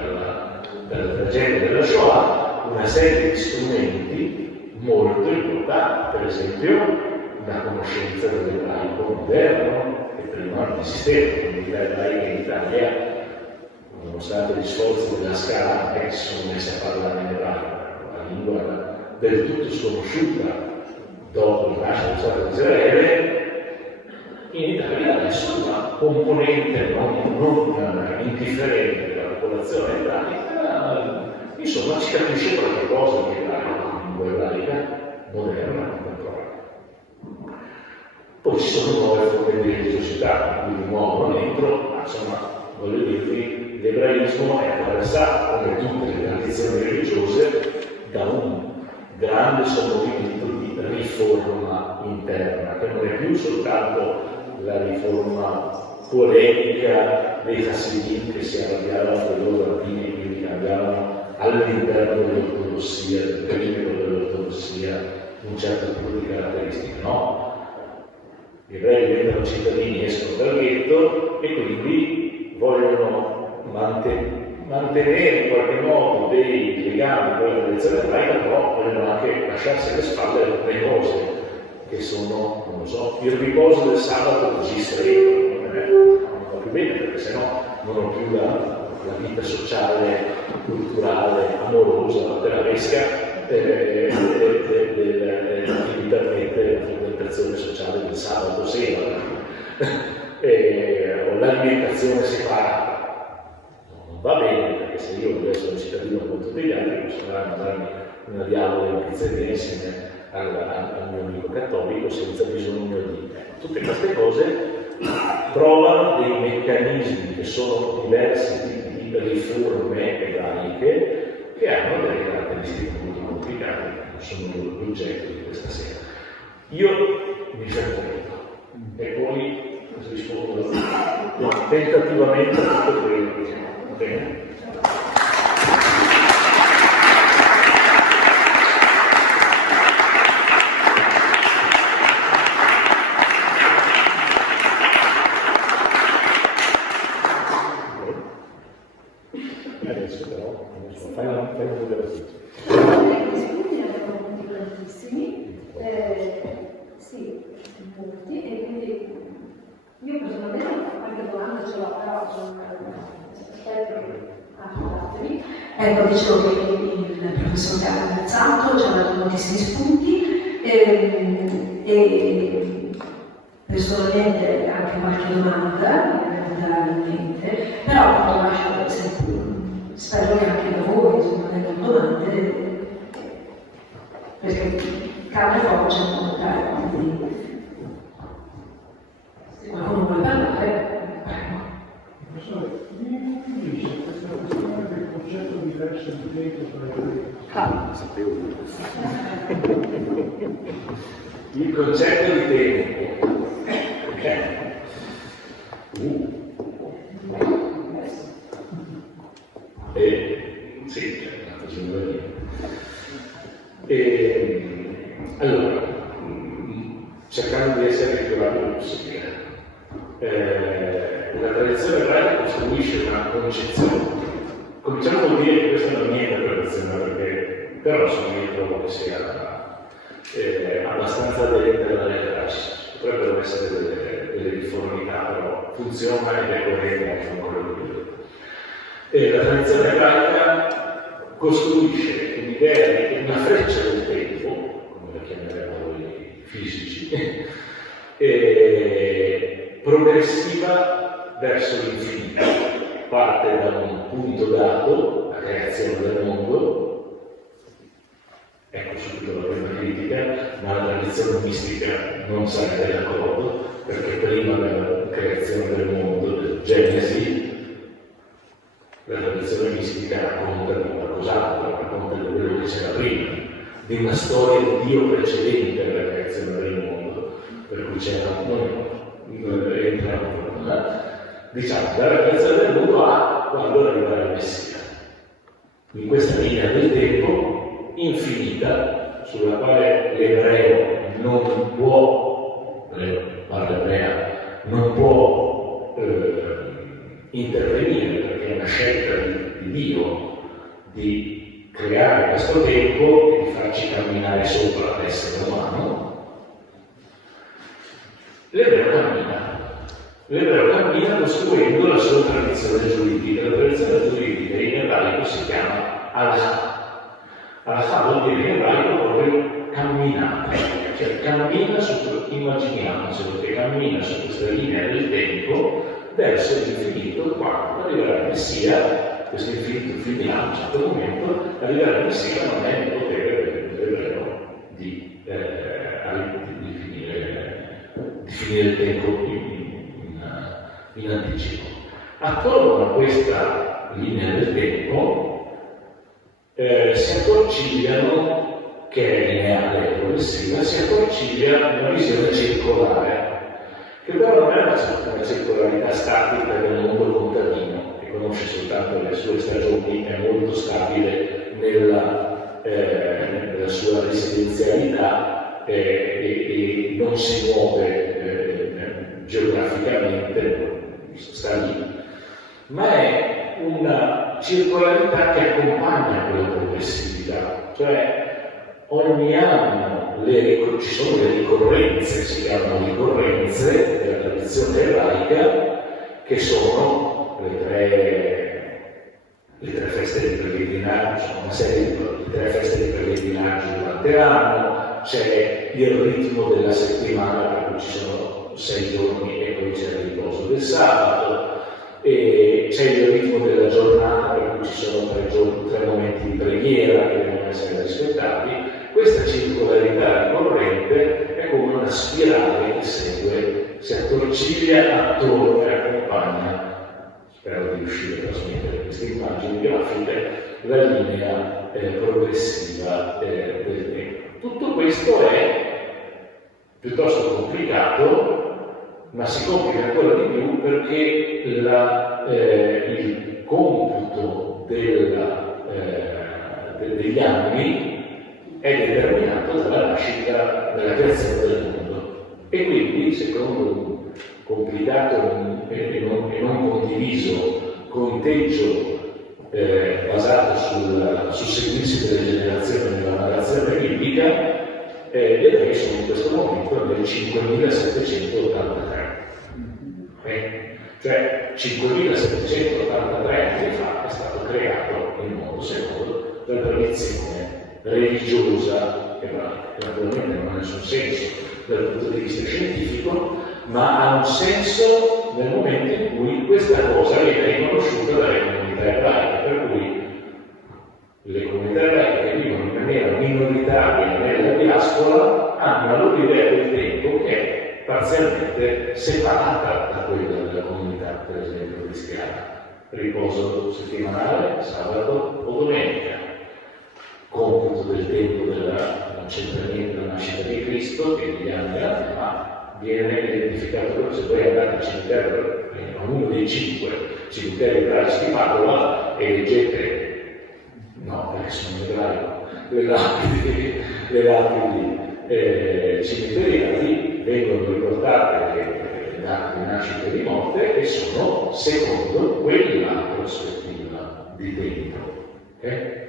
dalla tragedia della Shoah, una serie di strumenti molto importanti, per esempio una conoscenza dell'ebraico moderno, che prima non esisteva. La comunità ebraica in Italia, nonostante gli sforzi della Scala, che si sono messi a parlare in ebraico, la lingua era del tutto sconosciuta dopo il nascita dello Stato di Israele. In Italia adesso una componente non indifferente della popolazione ebraica, insomma, ci capisce qualche cosa di ebraico, la lingua ebraica moderna, contemporanea. Poi ci sono nuove forme di religiosità, in cui di nuovo non entro, ma insomma, voglio dirvi, l'ebraismo è attraversato, come tutte le tradizioni religiose, da un grande sommovimento di riforma interna, che non è più soltanto la riforma polemica dei Hasidim che si arrabbiavano con i loro rabbini e quindi cambiavano all'interno dell'ortodossia, del perimetro dell'ortodossia, un certo tipo di caratteristiche, no? Gli ebrei diventano cittadini, escono dal ghetto e quindi vogliono mantenere in qualche modo dei legami con la tradizione ebraica, però vogliono anche lasciarsi alle spalle alcune cose che sono, non lo so, il riposo del sabato così stretto, non va più bene, perché sennò non ho più la vita sociale, culturale, amorosa, penalesca che mi permette la frequentazione sociale del sabato sera, o l'alimentazione separata. Non va bene, perché se io adesso sono un cittadino come tutti gli altri, posso mandarmi una diavola in pizzeria insieme al mio amico cattolico senza bisogno di... Tutte queste cose trovano dei meccanismi che sono diversi tipi di riforme ebraiche che hanno delle caratteristiche molto complicate, che non sono l'oggetto di questa sera. Io mi fermo e poi rispondo tentativamente a tutto quello che diciamo. Va bene? Adesso però, fai una moderazione. Gli studi erano molto grandissimi, sì, molti, e quindi io personalmente qualche domanda ce l'ho, però Ecco, dicevo che il professor Carlo Mazzanto ci ha dato moltissimi spunti e personalmente anche qualche domanda mi è venuta in mente, però lo lascio sempre, spero che anche da voi insomma abbiano domande, perché Carlo poi c'è da notare, quindi se qualcuno vuole parlare, prego. Professore, mi dice questa questione del concetto diverso di tempo tra i due. Sapevo. Il concetto di tempo. Sì, c'è una cosa da dire. Allora, cercando di essere più rapido possibile. La tradizione ebraica costruisce una concezione. Cominciamo a dire che questa non è niente tradizione, perché però io trovo che sia abbastanza aderente alla lettera. Potrebbero essere delle difformità, però funziona ed è coerente anche con quello che vedo. La tradizione ebraica costruisce un'idea di una freccia del tempo, come la chiameremo i fisici, progressiva verso l'infinito. Parte da un punto dato, la creazione del mondo, ecco subito la prima critica, ma la tradizione mistica non sarebbe d'accordo, perché prima della creazione del mondo, del Genesi, la tradizione mistica racconta di qualcos'altro, racconta di quello che c'era prima, di una storia di Dio precedente alla creazione del mondo, per cui c'era diciamo, dalla creazione del mondo a quando arriverà il Messia. In questa linea del tempo infinita, sulla quale l'ebreo non può, non può intervenire, perché è una scelta di Dio di creare questo tempo e di farci camminare sopra l'essere umano, l'ebreo cammina costruendo la sua tradizione giuridica. La tradizione giuridica in ebraico si chiama halakha. Halakha vuol dire in ebraico proprio camminata, cioè cammina immaginiamocelo che cammina su questa linea del tempo verso l'infinito, quando arriverà il Messia. Questo infinito finirà a un certo momento, arriverà il Messia non è il potere dell'ebreo di finire il tempo in anticipo. Attorno a questa linea del tempo si attorcigliano, che è lineare e progressiva, si attorciglia una visione circolare, che però non è una circolarità statica del mondo contadino, che conosce soltanto le sue stagioni, è molto stabile nella sua residenzialità e non si muove geograficamente, sta lì, ma è una circolarità che accompagna quella progressività, cioè ogni anno ci sono le ricorrenze, si chiamano ricorrenze della tradizione ebraica, che sono le tre feste di pellegrinaggio, sono una serie di tre feste di pellegrinaggio durante l'anno, c'è il ritmo della settimana, per cui ci sono 6 giorni e poi c'è il riposo del sabato, e c'è il ritmo della giornata, per cui ci sono 3 momenti di preghiera che devono essere rispettati. Questa circolarità ricorrente è come una spirale che segue, si attorciglia attorno e accompagna, spero di riuscire a trasmettere queste immagini grafiche, la linea progressiva del tempo. Tutto questo è piuttosto complicato, ma si complica ancora di più perché il computo degli anni è determinato dalla nascita, dalla creazione del mondo. E quindi, secondo un complicato e non condiviso conteggio basato sul susseguirsi delle generazioni nella narrazione biblica, gli ebrei sono in questo momento nel 5783. Cioè 5.783 anni fa è stato creato il mondo secondo la tradizione religiosa ebraica, che naturalmente non ha nessun senso dal punto di vista scientifico, ma ha un senso nel momento in cui questa cosa viene riconosciuta dalle comunità ebraiche, per cui le comunità ebraiche che vivono in maniera minoritaria nella diaspora hanno la loro idea del tempo che è parzialmente separata da quella della comunità, per esempio, cristiana. Riposo settimanale, sabato o domenica, computo del tempo dell'accentramento della nascita di Cristo, che negli anni fa viene identificato. Se voi andate al cimitero, uno dei 5 cimiteri ebraici di Padova, e leggete, no, perché sono ebraico, le lapidi cimiteriali, vengono riportate le date di nascita e di morte e sono secondo quella prospettiva di tempo. Okay?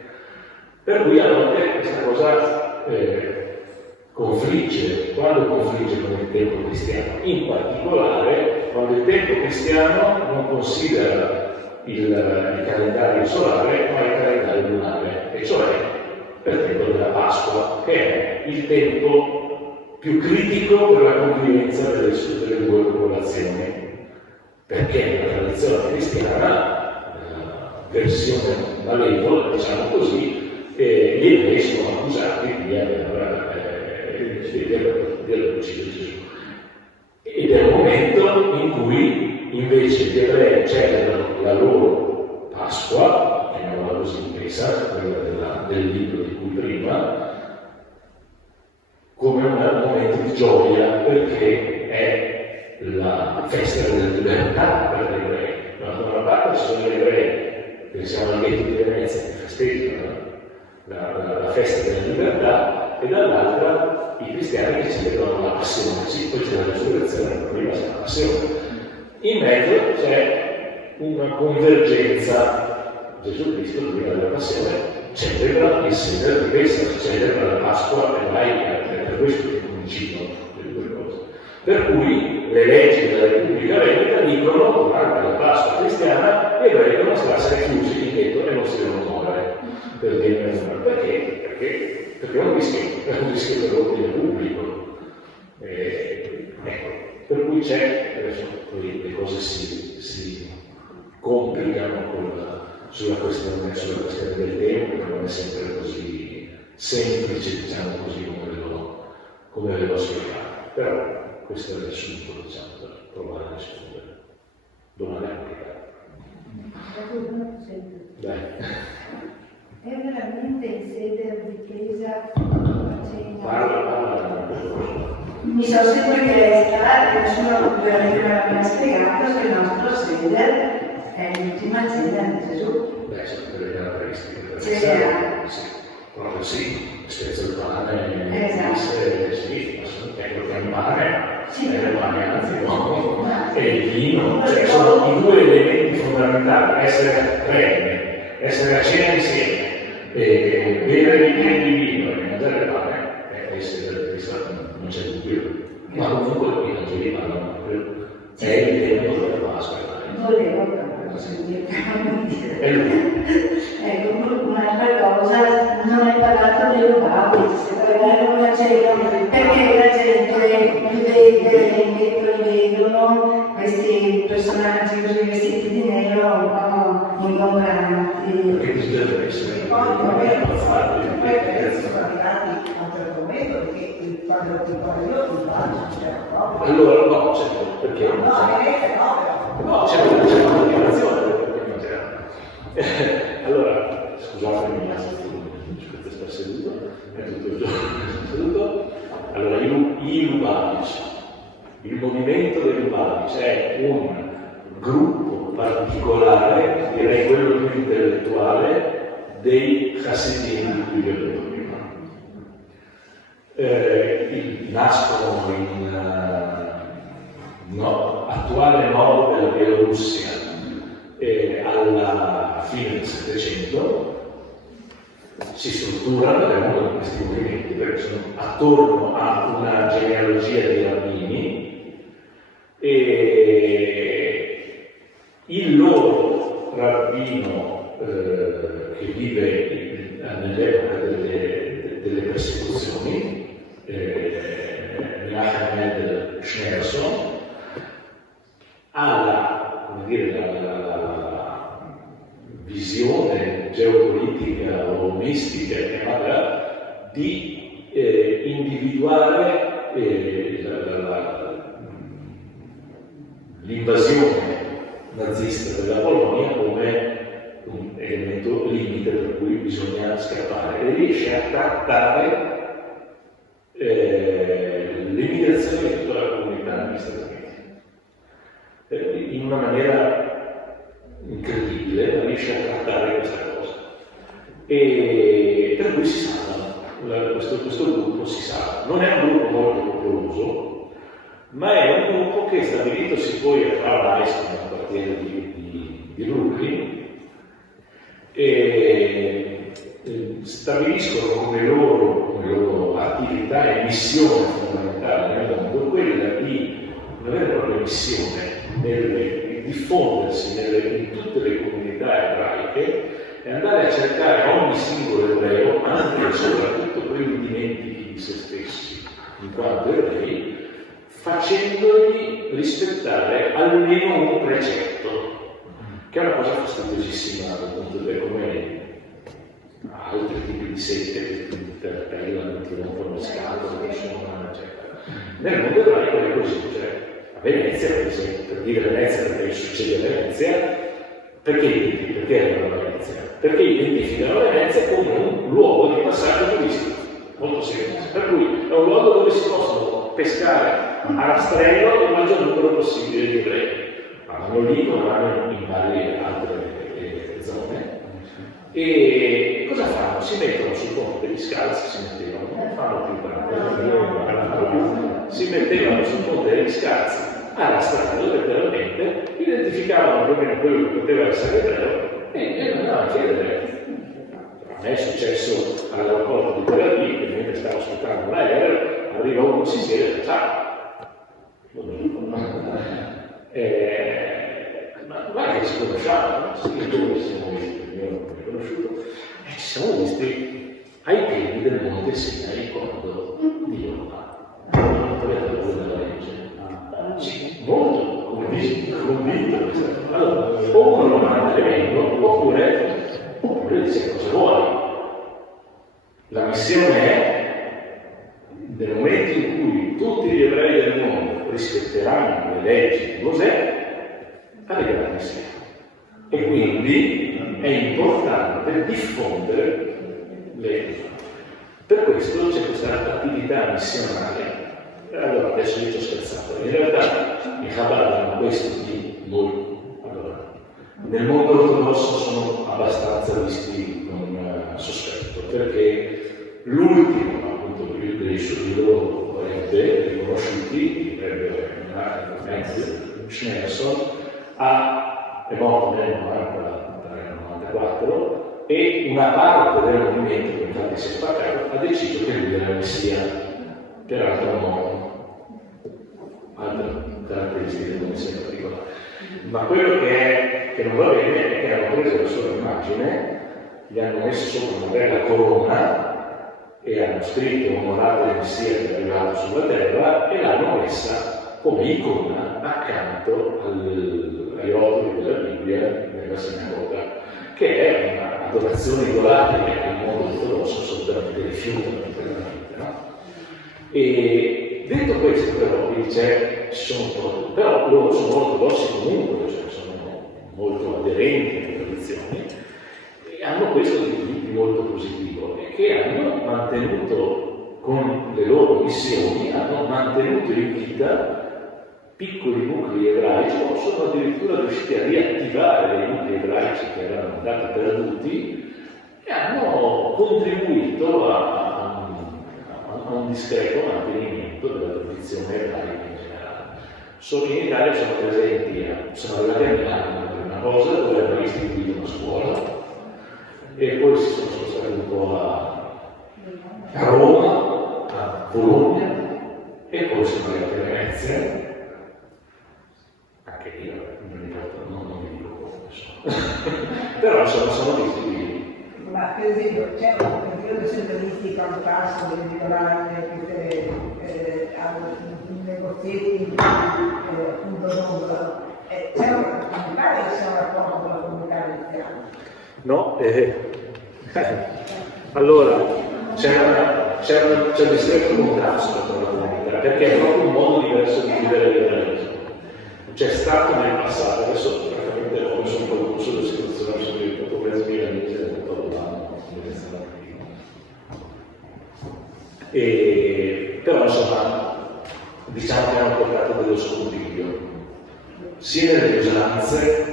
Per cui a volte questa cosa confligge. Quando confligge con il tempo cristiano? In particolare quando il tempo cristiano non considera il calendario solare ma il calendario lunare, e cioè per il tempo della Pasqua, che è il tempo più critico per la convivenza delle due popolazioni, perché nella tradizione cristiana, versione malevola, diciamo così, gli ebrei sono accusati di aver ucciso Gesù. Ed è il momento in cui invece gli ebrei celebrano la loro Pasqua, chiamiamola così, Pesach, quella del libro di cui prima, come un momento di gioia, perché è la festa della libertà per gli ebrei. Da una parte ci sono gli ebrei, pensiamo al ghetto di Venezia, che festeggiano la festa della libertà, e dall'altra i cristiani che celebrano la passione. Sì, poi c'è la risurrezione, ma prima c'è la passione. In mezzo c'è una convergenza. Gesù Cristo, prima della passione, celebra il Seder di Pesach, celebra la Pasqua ebraica, per questo che coincidono le due cose. Per cui le leggi della Repubblica Veneto dicono durante la Pasqua cristiana gli ebrei devono starsi chiusi in ghetto e non si devono muovere. Perché è un rischio per l'ordine pubblico. Ecco, per cui c'è, adesso le cose si complicano sulla questione del tempo, che non è sempre così semplice, diciamo così, come ve l'ho spiegato. Però questo è l'assunto, diciamo, per provare a rispondere. Domande anche. Dai. È veramente in sede di chiesa Parla. Mi sono sempre chiesta, e nessuno veramente me l'ha spiegato, che il nostro sede è l'ultima cena di Gesù. Beh, sono delle caratteristiche. Sì. Proprio sì, senza il pane, Esatto. Sì, ecco che il pane, Sì. il pane anzi no, e il vino, cioè sono i due elementi fondamentali, essere a cena insieme, e bere bicchieri di vino e mangiare il pane, essere ristorante, non c'è dubbio. Ma comunque i Vangeli parlano è il tempo della Pasqua. Volevo sentire. È lui. Ecco, un'altra cosa, non hai parlato dei Lubavitch, perché la gente li vedono questi personaggi così vestiti di nero un po' ingombranti. Perché bisogna essere passati. Sono arrivati a un certo momento perché quando io ti faccio, c'era proprio. Allora, no, certo, perché non No, c'è. no. No, c'è una motivazione perché non c'era. Allora, scusatemi, ma per stare seduto, è tutto il giorno seduto. Allora, i Lubavitch, il movimento dei Lubavitch è un gruppo particolare, direi quello più intellettuale, dei Hasidim di cui vi ho detto prima. Nascono in attuale nord della Bielorussia alla fine del Settecento, si strutturano, è uno di questi movimenti, perché sono attorno a una genealogia di rabbini, e vive nell'epoca delle persecuzioni, Menachem Mendel Schneerson, ha la visione geopolitica o mistica, chiamata, di individuare l'invasione nazista della Polonia come un elemento limite per cui bisogna scappare, e riesce a trattare l'immigrazione di tutta la comunità negli Stati Uniti in una maniera incredibile, ma riesce a trattare questa cosa, e per cui si salva, questo gruppo si salva. Non è un gruppo molto popoloso, ma è un gruppo che, stabilitosi poi a Paradise, nel quartiere di Brooklyn, e stabiliscono come loro attività e missione fondamentale nel mondo quella di una vera e propria missione nel diffondersi in tutte le comunità ebraiche e andare a cercare ogni singolo ebreo, anche e soprattutto quelli dimentichi di se stessi in quanto ebrei, facendogli rispettare almeno un precetto, che è una cosa fastidiosissima dal punto di vista come altri tipi di sette che ti interpellano, ti rompono le scatole, eccetera. Nel mondo ebraico è così, cioè a Venezia, per esempio, per dire Venezia perché succede a Venezia, perché è Venezia? Perché identificano Venezia come un luogo di passaggio turistico, molto semplice, per cui è un luogo dove si possono pescare a rastrello il maggior numero possibile di ebrei. Vanno lì, come vanno in varie altre zone. E cosa fanno? Si mettono sul ponte degli Scalzi, non fanno più tanto, si mettevano sul ponte degli Scalzi alla strada, letteralmente, identificavano più o meno quello che poteva essere ebreo e andavano a chiedere. A me è successo all'aeroporto di Tel Aviv, che mentre stavo aspettando l'aereo, arriva uno, si siede e dice: ciao. Ma guarda che ci conosciamo, dove siamo visti? Io non mi ho conosciuto, e ci siamo visti ai piedi del Monte Sinai quando Dio ha trovato della legge. Sì, molto convinto. Allora, o uno non ha l'elemento, oppure dice cosa vuoi. La missione è, nel momento in cui tutti gli ebrei del mondo rispetteranno le leggi di Mosè, arriverà il Messia. E quindi è importante diffondere le. Per questo c'è questa attività missionaria. Allora, adesso io ci ho scherzato. In realtà i Chabad hanno questo di noi. Allora, nel mondo ortodosso sono abbastanza visti con sospetto, perché l'ultimo, appunto, dei loro riconosciuti, Schneerson, è morto nel 93-94, e una parte del movimento, che infatti si è spaccato, ha deciso che lui era il Messia, peraltro morto. Altre caratteristiche del Messia particolare. Ma quello che non va bene è che hanno preso la sua immagine, gli hanno messo sopra una bella corona e hanno scritto onorate il Messia che è arrivato sulla terra e l'hanno messa come icona accanto ai rotoli della Bibbia nella sinagoga, che è un'adorazione idolatrica che il mondo ortodosso assolutamente rifiuta completamente, no? E detto questo, però, dice, però loro sono ortodossi comunque, cioè sono molto aderenti alle tradizioni, e hanno questo di molto positivo, e che hanno mantenuto, con le loro missioni, hanno mantenuto in vita piccoli nuclei ebraici, o sono addirittura riusciti a riattivare dei nuclei ebraici che erano andati perduti, e hanno contribuito a un discreto mantenimento della tradizione ebraica in generale. In Italia sono presenti, sono arrivati a Milano per una cosa, dove hanno istituito una scuola, e poi si sono spostati un po' a Roma, a Bologna, e poi sono arrivati a Venezia. Anche io non mi dico come, però insomma sono visti. Ma Ma per esempio c'è un periodo centralistica, un tasso del litorale, negoziati appunto non c'è una comunità che c'è un rapporto con la comunità veneziana. No? Allora, c'è un distretto contrasto tra la comunità, perché è proprio un modo diverso di vivere l'ebraismo. C'è stato nel passato, adesso praticamente ho messo un po' il corso della situazione sul problema milanese del però insomma diciamo che hanno portato dello scompiglio sia nelle usanze,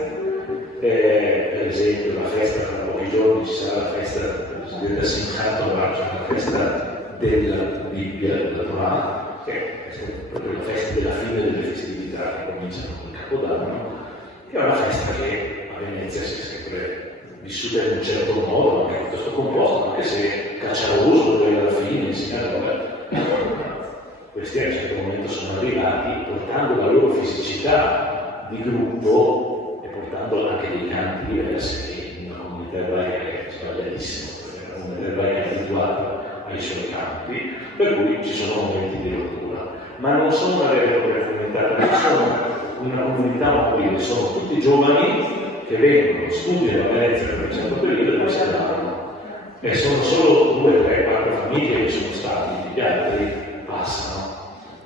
per esempio la festa tra pochi giorni ci sarà la festa del Simchat Torah, la festa della Bibbia, della Torah, che è proprio la festa della fine delle festività che cominciano con il Capodanno, che è una festa che a Venezia si è sempre vissuta in un certo modo, anche questo composto, anche se cacciaroso poi alla fine, questi a un certo momento sono arrivati portando la loro fisicità di gruppo e portando anche dei canti diversi che in una comunità ebraica è sbagliatissimo, perché la comunità ebraica è abituata ai suoi canti, per cui ci sono momenti di rottura. Ma non sono una vera e propria comunità, perché sono una comunità mobile, sono tutti giovani che vengono, studiano a Venezia per un certo periodo e poi si andano. E sono solo 2, 3, 4 famiglie che sono stati, gli altri passano,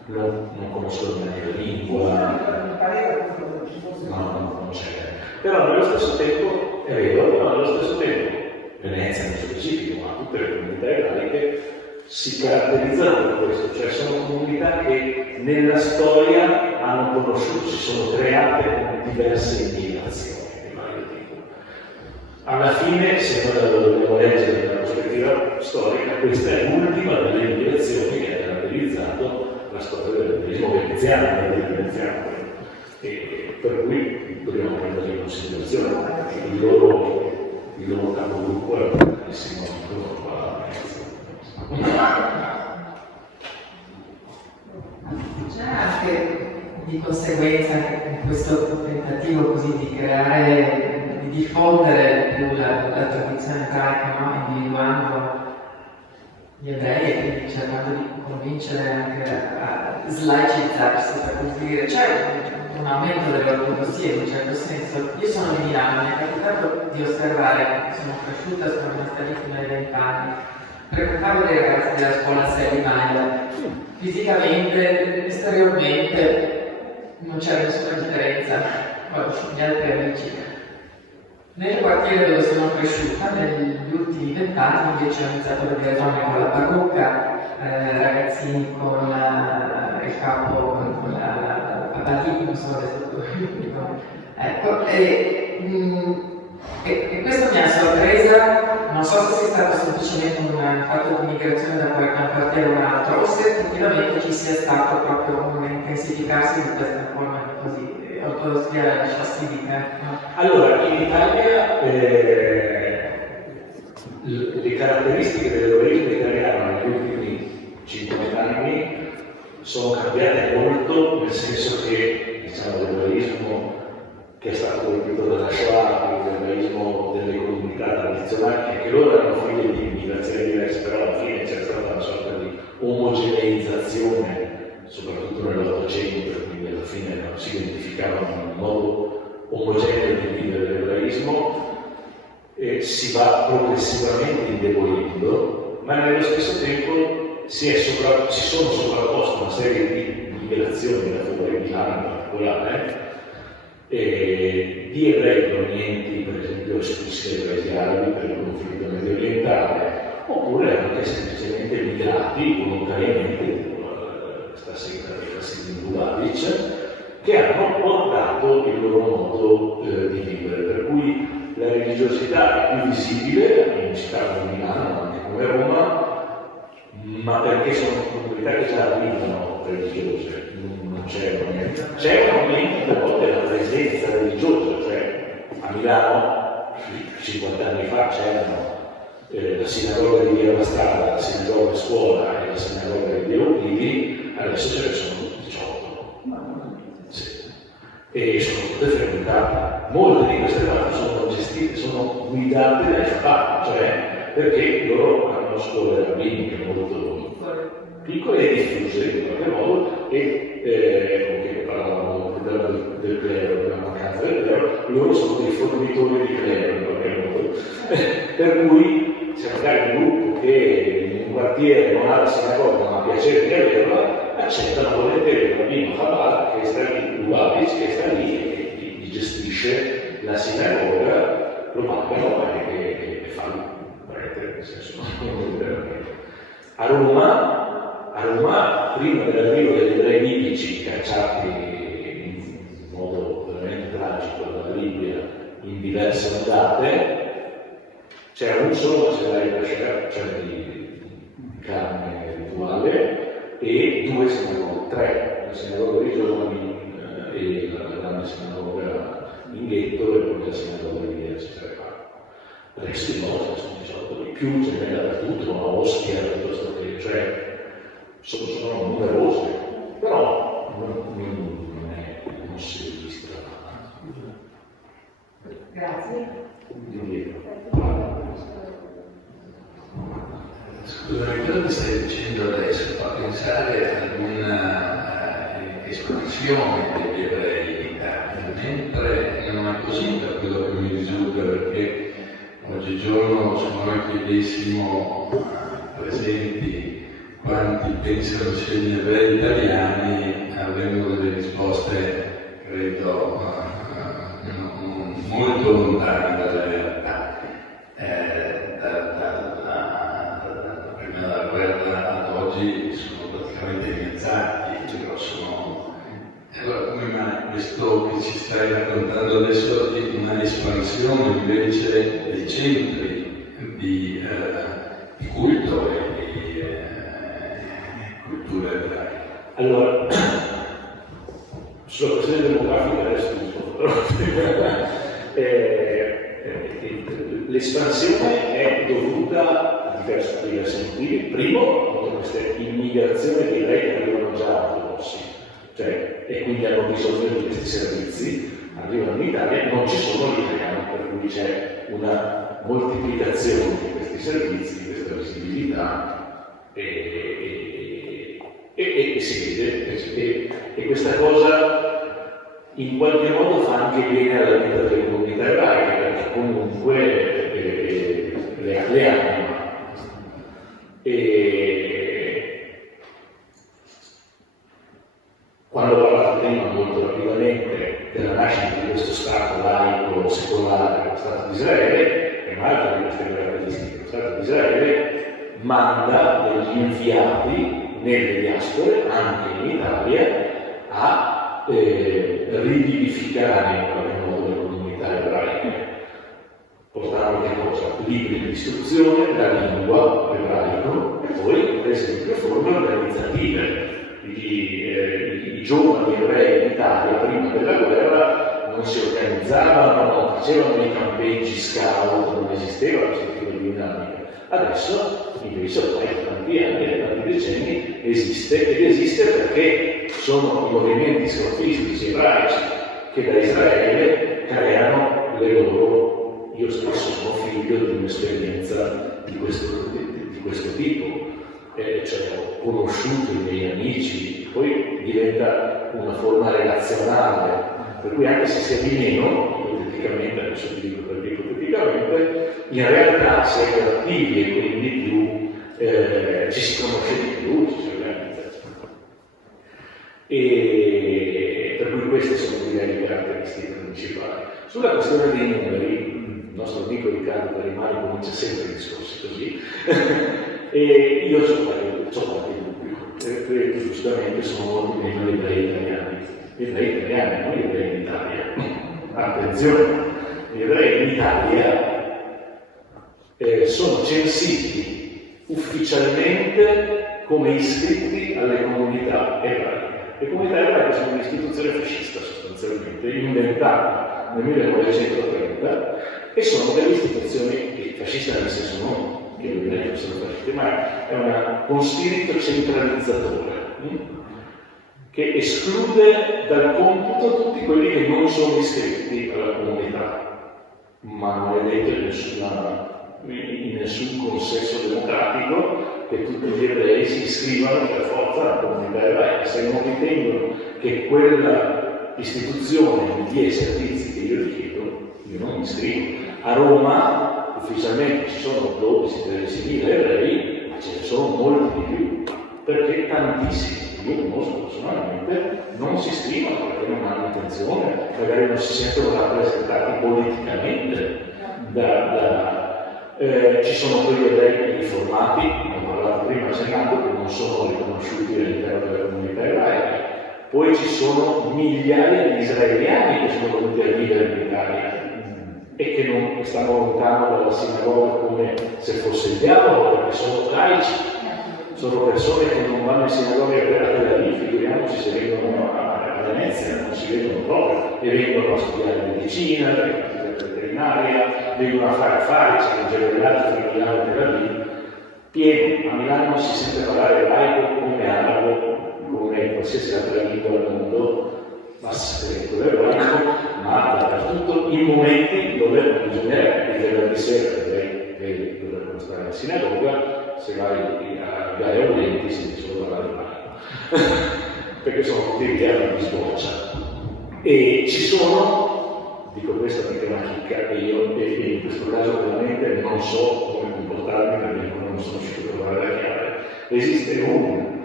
non conoscono neanche la lingua, non c'è. Però nello stesso tempo, è vero, però nello stesso tempo, Venezia nello specifico, ma tutte le comunità ebraiche si caratterizzano per questo, cioè sono comunità che nella storia hanno conosciuto, si sono create con diverse immigrazioni. Alla fine, se noi la dobbiamo leggere dalla prospettiva storica, questa è l'ultima delle immigrazioni che ha caratterizzato la storia dell'ebraismo veneziano, e per cui dobbiamo prendere in considerazione il loro capogruppo è un grandissimo amico qua a Venezia. C'è anche di conseguenza in questo tentativo così di creare, di diffondere più la tradizione ebraica, no? Individuando gli ebrei e quindi cercando di convincere anche a slaicizzarsi, per così dire. C'è un aumento delle ortodossie in un certo senso. Io sono di Milano, mi è capitato di osservare, sono cresciuta, sono rimasta lì fino ai 20 anni, frequentavo dei ragazzi della scuola Seri Maila. Fisicamente, esteriormente, non c'era nessuna differenza, gli altri amici. Nel quartiere dove sono cresciuta, negli ultimi 20 anni invece ho iniziato a vedere donne con la parrucca, ragazzini con il capo, con la patatina, non so adesso. Ecco, e questo mi ha sorpresa, non so se sia stato semplicemente un fatto di migrazione da un quartiere a un altro, o se effettivamente ci sia stato proprio un intensificarsi di questa forma di così ortodossia sciassidica. Allora, in Italia le caratteristiche dell'ebraismo italiano negli ultimi 50 anni sono cambiate molto, nel senso che diciamo, l'ebraismo che è stato colpito dalla Shoah, l'ebraismo delle comunità tradizionali, che loro erano figli di immigrazioni diverse, però alla fine c'è stata una sorta di omogeneizzazione, soprattutto nell'Ottocento, quindi alla fine non si identificavano in un modo omogeneo di vivere l'ebraismo, e si va progressivamente indebolendo, ma nello stesso tempo si sono sovrapposte una serie di migrazioni da fuori Milano in particolare, di ebrei provenienti, per esempio, espulsi dai paesi arabi per il conflitto medio orientale, oppure anche semplicemente migrati volontariamente, sta sempre Hasidim Lubavitch, che hanno portato il loro modo di vivere, per cui la religiosità è più visibile in città come Milano, anche come Roma, ma perché sono comunità che già vivono religiose. Non c'è niente. C'è un aumento a volte della presenza religiosa, cioè a Milano 50 anni fa c'erano la sinagoga di Via Strada, la sinagoga scuola e la sinagoga di Via Olivi, adesso ce ne sono 18. Sì. E sono tutte frequentate. Molte di queste parti sono gestite, sono guidate dai Chabad, cioè perché loro hanno scuole rabbiniche molto piccole e diffuse in qualche modo, e come parlavamo del clero, della mancanza del clero, loro sono dei fornitori di clero in qualche modo. Per cui c'è magari un gruppo che in un quartiere non ha la sinagoga ma ha piacere di averla, accettano volentieri il rabbino Chabad che sta lì, Lubavitch, che sta lì e gli gestisce la sinagoga, lo pagano e fa il prete, nel senso a Roma, prima dell'arrivo degli ebrei libici cacciati in modo veramente tragico dalla Libia in diverse ondate, c'era un solo macellaio da Shechem, cioè di carne rituale, e tre, la sinagoga dei giovani e la grande sinagoga in ghetto e poi la sinagoga di via il resto di cose sono diciamo di più, ce n'è dappertutto, ma Ostia, piuttosto che, cioè, sono numerose, però non si registra. Grazie. Scusami, quello che stai dicendo adesso fa pensare ad una espansione degli ebrei in Italia, mentre non è così per quello che mi risulta, perché oggigiorno se noi chiedessimo presenti quanti pensano siano gli ebrei italiani avremmo delle risposte, credo, molto lontane dalla realtà. Prima della guerra ad oggi sono praticamente dimezzati, grosso modo. Allora come mai questo che ci stai raccontando adesso è una espansione invece dei centri di culto e di cultura ebraica? Allora, sulla questione demografica adesso l'espansione è dovuta a diversi motivi. Primo, appunto, queste immigrazioni di ebrei che arrivano già ortodossi, cioè, e quindi hanno bisogno di questi servizi, arrivano in Italia, non ci sono gli italiani, per cui c'è una moltiplicazione di questi servizi, di questa visibilità e si vede. E questa cosa in qualche modo fa anche bene alla vita delle comunità ebraiche, perché comunque le anima. Quando ho parlato prima molto rapidamente della nascita di questo Stato laico, secolare, lo Stato di Israele, è un'altra di queste caratteristiche. Lo Stato di Israele manda degli inviati nelle diaspore, anche in Italia, a rivivificare in qualche modo le comunità ebraiche. Portavano che cosa? Libri di istruzione, la lingua ebraico e poi, per esempio, forme organizzative. I giovani ebrei in Italia prima della guerra non si organizzavano, non facevano i campeggi scout, non esisteva questo tipo di dinamica. Adesso invece ormai da tanti anni, da tanti decenni esiste, ed esiste perché sono i movimenti scautistici ebraici che da Israele creano le loro. Io stesso sono figlio di un'esperienza di questo tipo, cioè ho conosciuto i miei amici, poi diventa una forma relazionale, per cui anche se si è di meno, ipoteticamente, adesso ti dico perché ipoteticamente, in realtà si è più attivi e quindi più ci si conosce di più, ci si organizza. E per cui queste sono le caratteristiche principali. Sulla questione dei numeri, il nostro amico Riccardo Parimani comincia sempre i discorsi così, e io so qualche dubbio, credo che giustamente sono molti meno gli ebrei italiani, non gli ebrei in Italia. Attenzione, gli ebrei in Italia sono censiti ufficialmente come iscritti alle comunità ebraiche. Le comunità ebraiche sono un'istituzione fascista sostanzialmente, inventata nel 1930 e sono delle istituzioni fasciste nel senso non che gli ebrei sono fascisti, ma è con spirito centralizzatore che esclude dal computo tutti quelli che non sono iscritti alla comunità, ma non è detto in nessuna in nessun consesso democratico che tutti gli ebrei si iscrivano per forza alla comunità ebraica. Se non ritengono che quella istituzione mi dia i servizi che io richiedo, io non mi iscrivo. A Roma ufficialmente ci sono 12-13.000 ebrei, ma ce ne sono molti di più, perché tantissimi, io conosco personalmente, non si iscrivono perché non hanno intenzione, magari non si sentono rappresentati politicamente. Ci sono quegli ebrei riformati, come ho parlato prima al Senato, che non sono riconosciuti all'interno della comunità ebraica. Poi ci sono migliaia di israeliani che sono venuti a vivere in Italia e che stanno lontano dalla sinagoga come se fosse il diavolo, perché sono laici, sono persone che non vanno in sinagoga per la Tel Aviv, figuriamoci se vengono a Venezia, non si vedono proprio, e vengono a studiare medicina, veterinaria, vengono a fare affari, c'è un gemellaggio tra Milano e Tel Aviv, pieno. A Milano non si sente parlare laico come arabo, come qualsiasi altra lingua al mondo, ma l'ebraico, ma dappertutto, in momenti dove non bisognerebbe, il venerdì sera che dovrebbero stare in sinagoga, se vai a Gaia Audenti senti solo parlare ebraico, perché sono tutti richiami di sboccia. E ci sono, dico questa perché è una chicca, e io in questo caso veramente non so come comportarmi perché non sono riuscito a trovare la chiave. Esiste un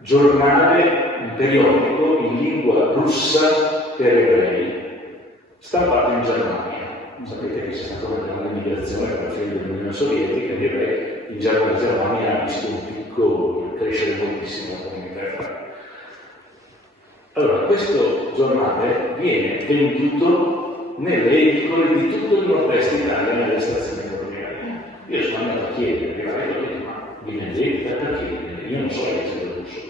giornale, un periodico in lingua russa per ebrei, stampato in Germania. Sapete che c'è stata una grande migrazione per la fine dell'Unione Sovietica, gli ebrei in Germania ha visto un picco crescere moltissimo la comunità ebraica. Allora, questo giornale viene venduto nelle edicole di tutto il nord-est Italia, nelle stazioni ferroviarie. Io sono andato a chiedere, ma vi vendete? Perché? Io non so leggere russo,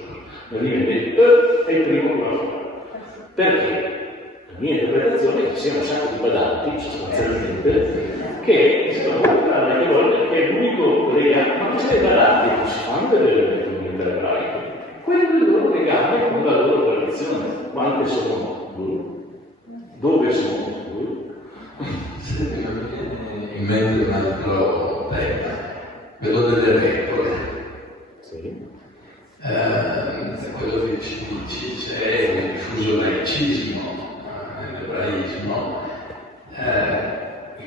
ma vi vendete? È il primo che va a fare. Perché? La mia interpretazione è che siano un sacco di badanti, sostanzialmente, che si fanno portare le volte che è l'unico legame, ma questi badanti non si fanno delle comunità ebraiche. Quello è il loro legame con la loro tradizione. Quante sono loro? Dove sono loro? In mente un altro tema, quello delle regole. Sì. Quello che ci dice c'è un diffuso laicismo nell'ebraismo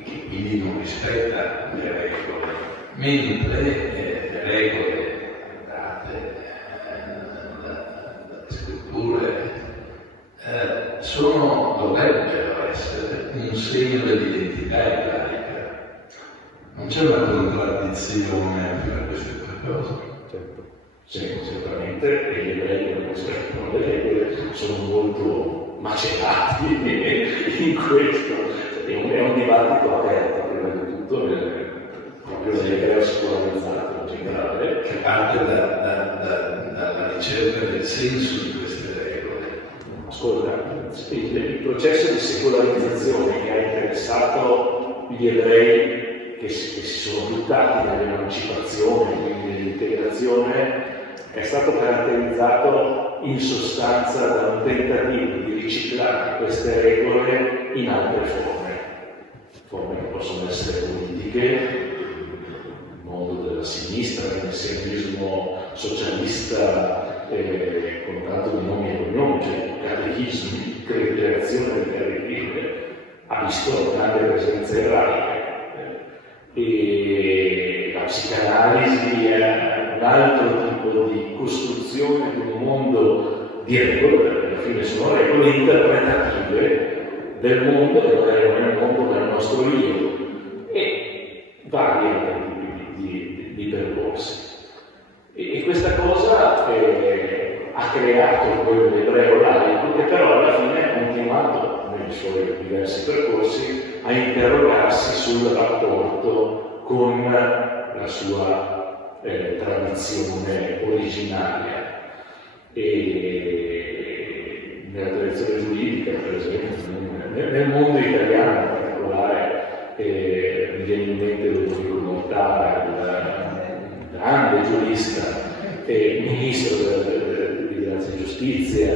che quindi non rispetta le regole, mentre le regole date dalle scritture dovrebbero essere un segno dell'identità ebraica. Non c'è una contraddizione tra queste due cose. Certo. Sì, sicuramente, e gli ebrei che rispettano le regole sono molto macerati in questo. È un dibattito aperto, prima di tutto, proprio nell'ebreo scolarizzato in generale. Che parte dalla ricerca del senso di queste regole. Ascolta, il processo di secolarizzazione che ha interessato gli ebrei che si sono buttati nell'emancipazione, quindi nell'integrazione, è stato caratterizzato in sostanza da un tentativo di riciclare queste regole in altre forme che possono essere politiche, il mondo della sinistra, il messianismo socialista, con tanto di nomi e cognomi, cioè catechismi, creazione del catechismo, ha visto una grande presenza ebraica. E la psicanalisi è un altro tipo di costruzione di un mondo di regole, perché alla fine sono regole interpretative del mondo che non è il mondo del nostro io, e vari altri tipi di percorsi. E questa cosa ha creato quell'ebreo laico che però alla fine ha continuato nei suoi diversi percorsi a interrogarsi sul rapporto con la sua tradizione originaria. E nella tradizione giuridica, per esempio, nel mondo italiano in particolare, mi viene in mente Ludovico Mortara, il grande giurista e ministro di Grazia e Giustizia,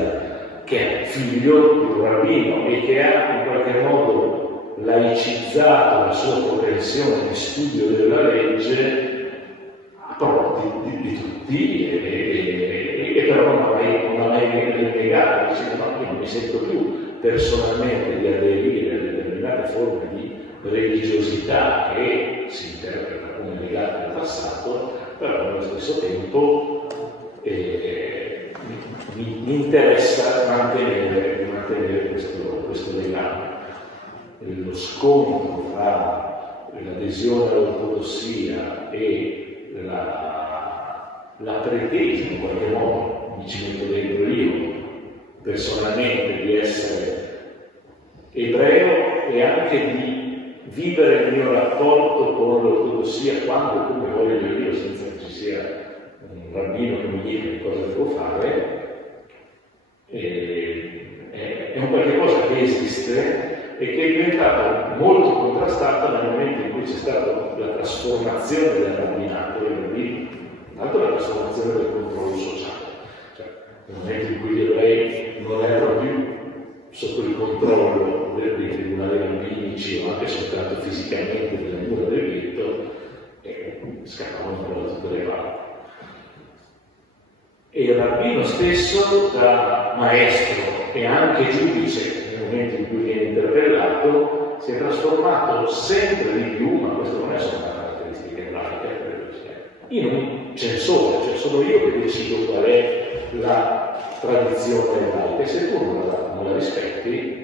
che è figlio di un rabbino e che ha in qualche modo laicizzato la sua propensione di studio della legge proprio di tutti, e però non ha mai negato, dicendo no, io non mi sento più personalmente di aderire a determinate forme di religiosità che si interpreta come legate al passato, però allo stesso tempo mi interessa mantenere questo legame. Lo scontro tra l'adesione all'ortodossia e la pretesa, in qualche modo, mi ci metto dentro io, personalmente, di essere ebreo e anche di vivere il mio rapporto con l'ortodossia quando e come voglio io, senza che ci sia un rabbino che mi dica cosa devo fare, è un qualche cosa che esiste e che è diventato molto contrastato nel momento in cui c'è stata la trasformazione del rabbinato, e quindi intanto la trasformazione del controllo sociale, cioè nel momento in cui gli ebrei non erano più sotto il controllo dei tribunali rabbinici o anche soltanto fisicamente delle mura del ghetto, scappavano un po' da tutte le parti. E il rabbino stesso, da maestro e anche giudice, nel momento in cui viene interpellato, si è trasformato sempre di più, ma questo non è solo una caratteristica ebraica, in un censore, cioè sono io che decido qual è la tradizione ebraica, e se tu non la rispetti,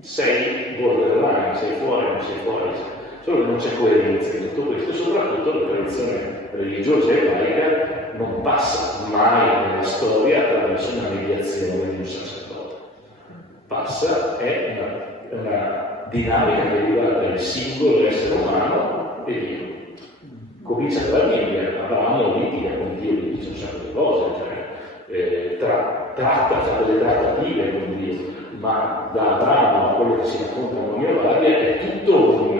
sei borderline, sei fuori, non sei fuori. Solo che non c'è coerenza in tutto questo, e soprattutto la tradizione religiosa ebraica non passa mai nella storia attraverso una mediazione di un sacerdote. Passa, è una dinamica che riguarda il singolo essere umano e Dio. Comincia dalla Bibbia, Abramo litiga con Dio, gli dice un sacco di cose, fa delle trattative con Dio, ma da Abramo a quello che si racconta in ogni varia è tutto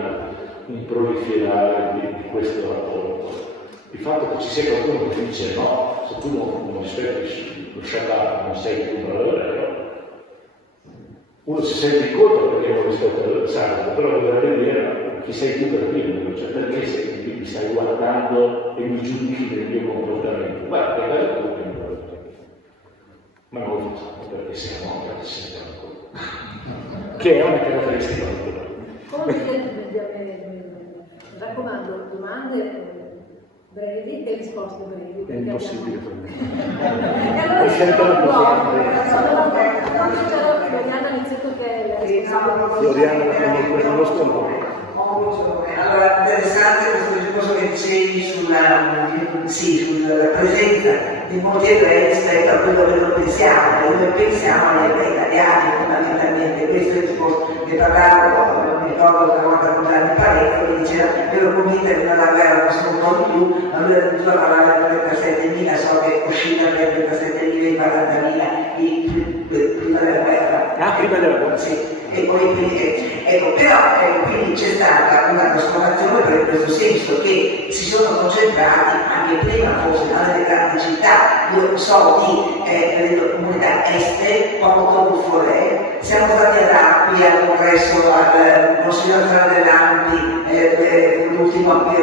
un proliferare di questo rapporto. Il fatto che ci sia qualcuno che dice no, se tu non rispetti lo Shabbat non sei più un ebreo, uno si sente in colpa perché non rispetta il sabato, però dovrebbe dire chi sei tu per primo, cioè perché mi stai guardando e mi giudichi del mio comportamento? Guarda, che bello quello che mi guarda. Ma non lo facciamo perché siamo anche ancora. Che è una caratteristica naturale. Raccomando, domande brevi e risposte brevi. È impossibile per me. E allora Floriana ha iniziato che è la responsabile. Floriana non lo scontro. Allora, interessante questo discorso che dicevi sulla presenza di molti ebrei rispetto a quello che noi pensiamo, e noi pensiamo agli ebrei italiani fondamentalmente. Questo è il discorso che parlavo, mi ricordo una volta con Gianni Parecchio, che diceva ero convinta che nella guerra fosse un po' di più, ma lui addirittura parlava di 37.000, so che è uscita per 37.000 e 40.000 prima della guerra. Ah, prima della guerra? Sì. E poi, però quindi c'è stata una trasformazione per questo senso che si sono concentrati anche prima forse nelle grandi città. Io so di comunità estere, Porto Forè, siamo stati qui al congresso al Consiglio nazionale dell'Ampi, l'ultimo che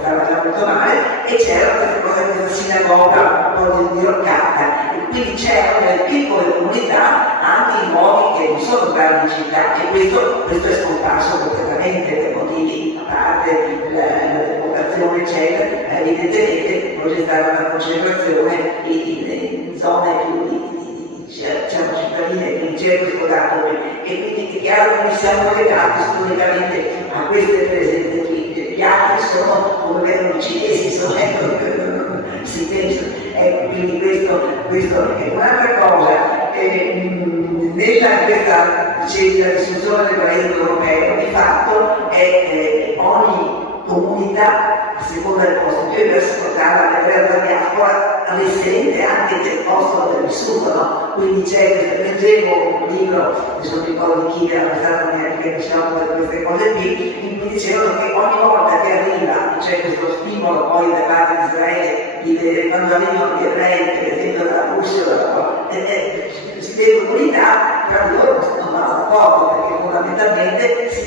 stava già molto male, e c'era questa sinagoga un po' diroccata. Quindi c'erano delle piccole comunità anche in luoghi che non sono grandi città, e questo è scomparso completamente per motivi a parte la demografica eccetera. Evidentemente poi c'è stata una concentrazione in zone più cittadine, quindi c'è questo dato, e quindi è chiaro che noi siamo legati storicamente a queste presenze qui. Gli altri sono come vedono i cinesi, si pensa. Quindi questo è un'altra cosa. Nella questa discussione del paese europeo, di fatto ogni comunità, a seconda del posto, io vi ascoltava la diaspora, risente anche del posto dove è vissuto, no? Quindi c'è, leggevo un libro, adesso non ricordo di chi era stato che diciamo queste cose qui, in cui dicevano che ogni volta che arriva c'è questo stimolo poi da parte di Israele, quando arrivano gli ebrei, per esempio dalla Russia, si vedono comunità, tra loro non vanno d'accordo, perché fondamentalmente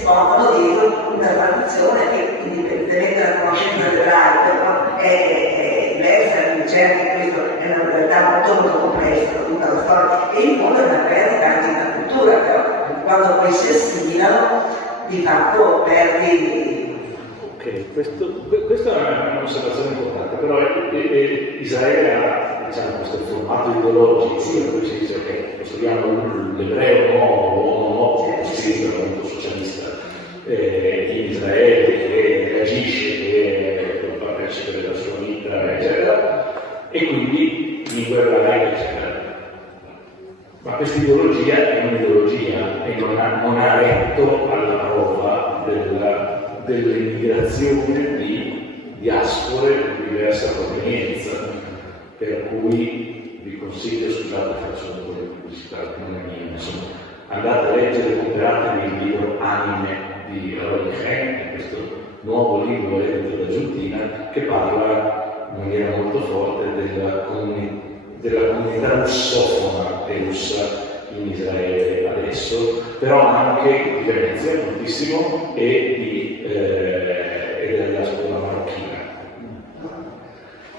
nascondono dietro una tradizione che, indipendentemente dalla conoscenza dell'arte, no? È diversa, certo, questo è una realtà molto molto complessa, tutta la storia, e in fondo è una perdita anche della cultura, però quando poi si assimilano, di fatto perdi. Ok, questa è un'osservazione importante, però Israele ha, diciamo, questo formato ideologico, in cui si dice ok, costruiamo l'ebreo nuovo, scritto molto socialista, in Israele che reagisce, che partecipa della sua vita, eccetera, e quindi lingua ebraica, eccetera. Ma questa ideologia è un'ideologia e non ha retto alla prova dell'immigrazione di diaspore di diversa provenienza, per cui vi consiglio, scusate, faccio un po' di pubblicità, non è mia, insomma, andate a leggere, comperatevi il libro Anime di Roy Hen, questo nuovo libro edito da Giuntina, che parla in maniera molto forte della comunità russofona e russa in Israele adesso, però anche di Venezia moltissimo e della diaspora marocchina.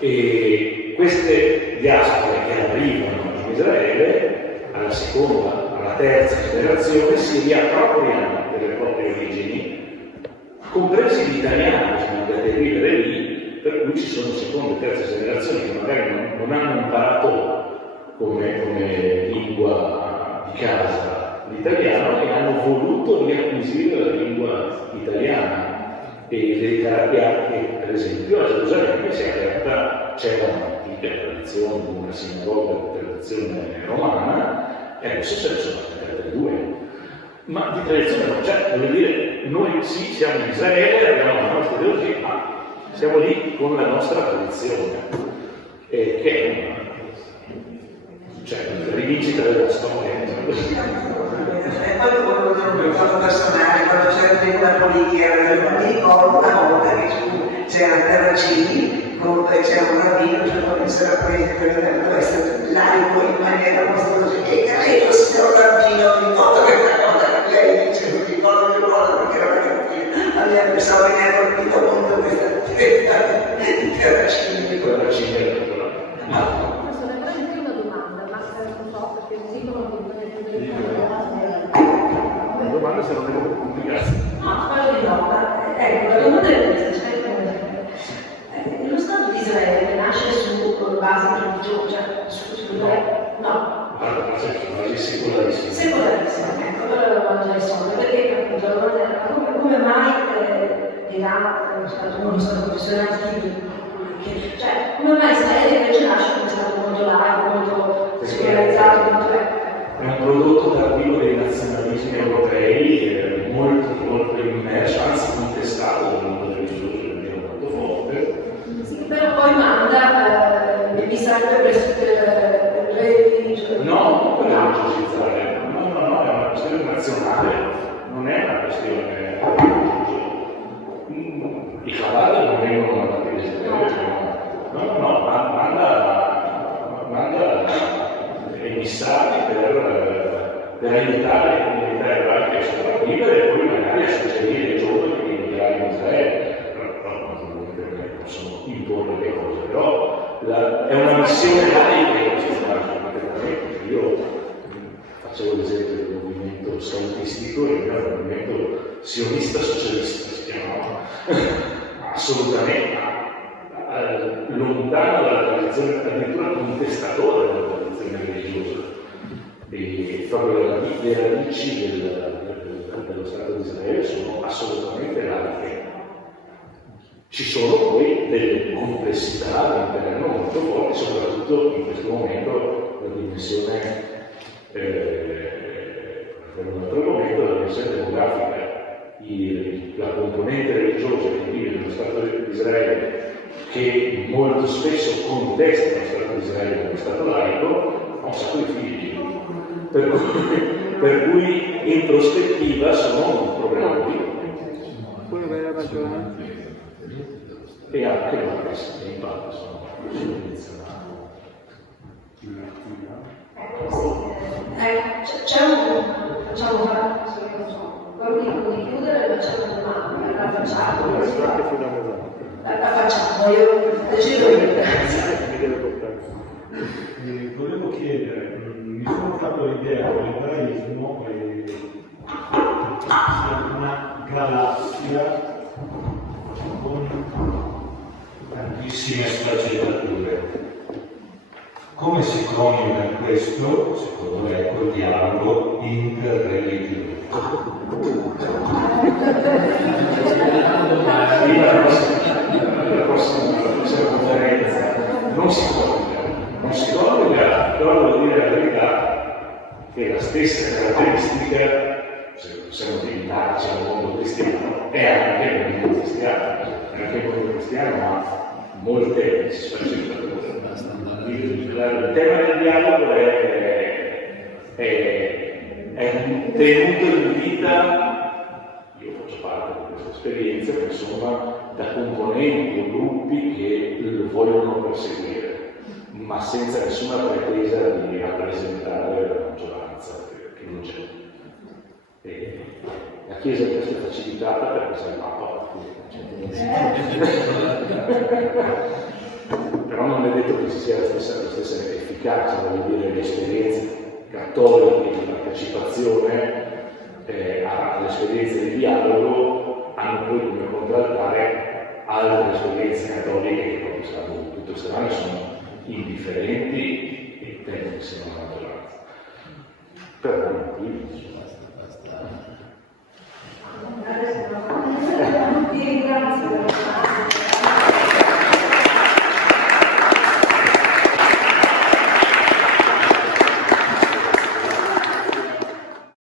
E queste diaspore che arrivano in Israele alla seconda, alla terza generazione si riappropriano delle proprie origini, compresi gli italiani che sono andati a vivere lì, per cui ci sono seconde e terze generazioni che magari non hanno imparato come lingua di casa l'italiano e hanno voluto riacquisire la lingua italiana. E per esempio a Gerusalemme si è aperta, c'era un'antica tradizione, una sinagoga di tradizione romana, e adesso ce ne sono aperte due. Ma di tradizione non c'è, voglio dire, noi sì siamo in Israele, abbiamo la nostra ideologia, ma siamo lì con la nostra tradizione, che è una rivincita della storia. E poi un fatto personale, quando c'era una politica, mi ricordo una volta che c'era Terracini, c'era un rabbino che non si era preso per essere laico in maniera molto e credo signor rabbino, mi ricordo che una cosa che lei dice, mi ricordo perché era perché aveva pensato che ne ha colpito molto questa Terracini. Questo è veramente una domanda, ma non so perché mi dicono La domanda se non è molto complicata. No, spero di no. Ecco, la domanda è questa, lo Stato di Israele nasce su base religiosa, no. Guarda, ma è secolarissimo. Secolarissimo, ecco, allora la domanda è solo, perché appunto la domanda era come mai l'Iran è stato uno stato professionale, cioè come mai Israele invece nasce come stato molto laico, molto secolarizzato, molto È un prodotto tardivo dei nazionalismi europei, molto immerso, anzi contestato dal mondo religioso in maniera molto forte. sì, però poi manda Israele per il re di No, non per religiosizzare, no, è una questione nazionale, non è una questione religiosa. I Chabad non vengono mandati in Israele, manda emissari per aiutare le comunità ebraiche a sopravvivere e poi magari a suggerire i giovani di emigrare in Israele. Però non possono imporre le cose, però è una missione laica che non si fa completamente. Io facevo l'esempio del movimento salutistico, il mio movimento sionista socialista si chiamava, assolutamente lontano dalla tradizione, addirittura contestatore della tradizione religiosa. E proprio le radici dello Stato di Israele sono assolutamente laiche. Ci sono poi delle complessità all'interno molto forti, soprattutto in questo momento la dimensione, per un altro momento, la dimensione demografica, la componente religiosa che vive nello Stato di Israele, che molto spesso contesta lo Stato di Israele come Stato laico, ha un sacco di figli, per cui in prospettiva sono un problema politico. Puoi avere ragione. E anche le impatto sono condizionati. c'è un facciamo quello di chiudere c'è una domanda, la facciamo. La facciamo, io decido Mi deve portare. Volevo chiedere, mi sono fatto l'idea che l'ebraismo sia una galassia con tantissime sfaccettature. Come si coniuga questo, secondo me, col dialogo interreligioso? La prossima conferenza non si coniuga, però devo dire la verità che la stessa caratteristica, se possiamo limitarci al mondo cristiano, è anche nel mondo cristiano, anche il mondo cristiano ha molte sfaccettature. Il tema del dialogo è tenuto in vita, io faccio parte di questa esperienza, insomma, da componenti o gruppi che lo vogliono perseguire, ma senza nessuna pretesa di rappresentare la maggioranza, che non c'è. La Chiesa è facilitata perché sei il Papa, però non è detto che ci sia la stessa efficacia, voglio dire, le esperienze cattoliche di partecipazione alle esperienze di dialogo hanno poi come contraltare altre esperienze cattoliche che proprio stanno tutto strane, sono indifferenti e tendono che siano la maggioranza. Per vari motivi, insomma.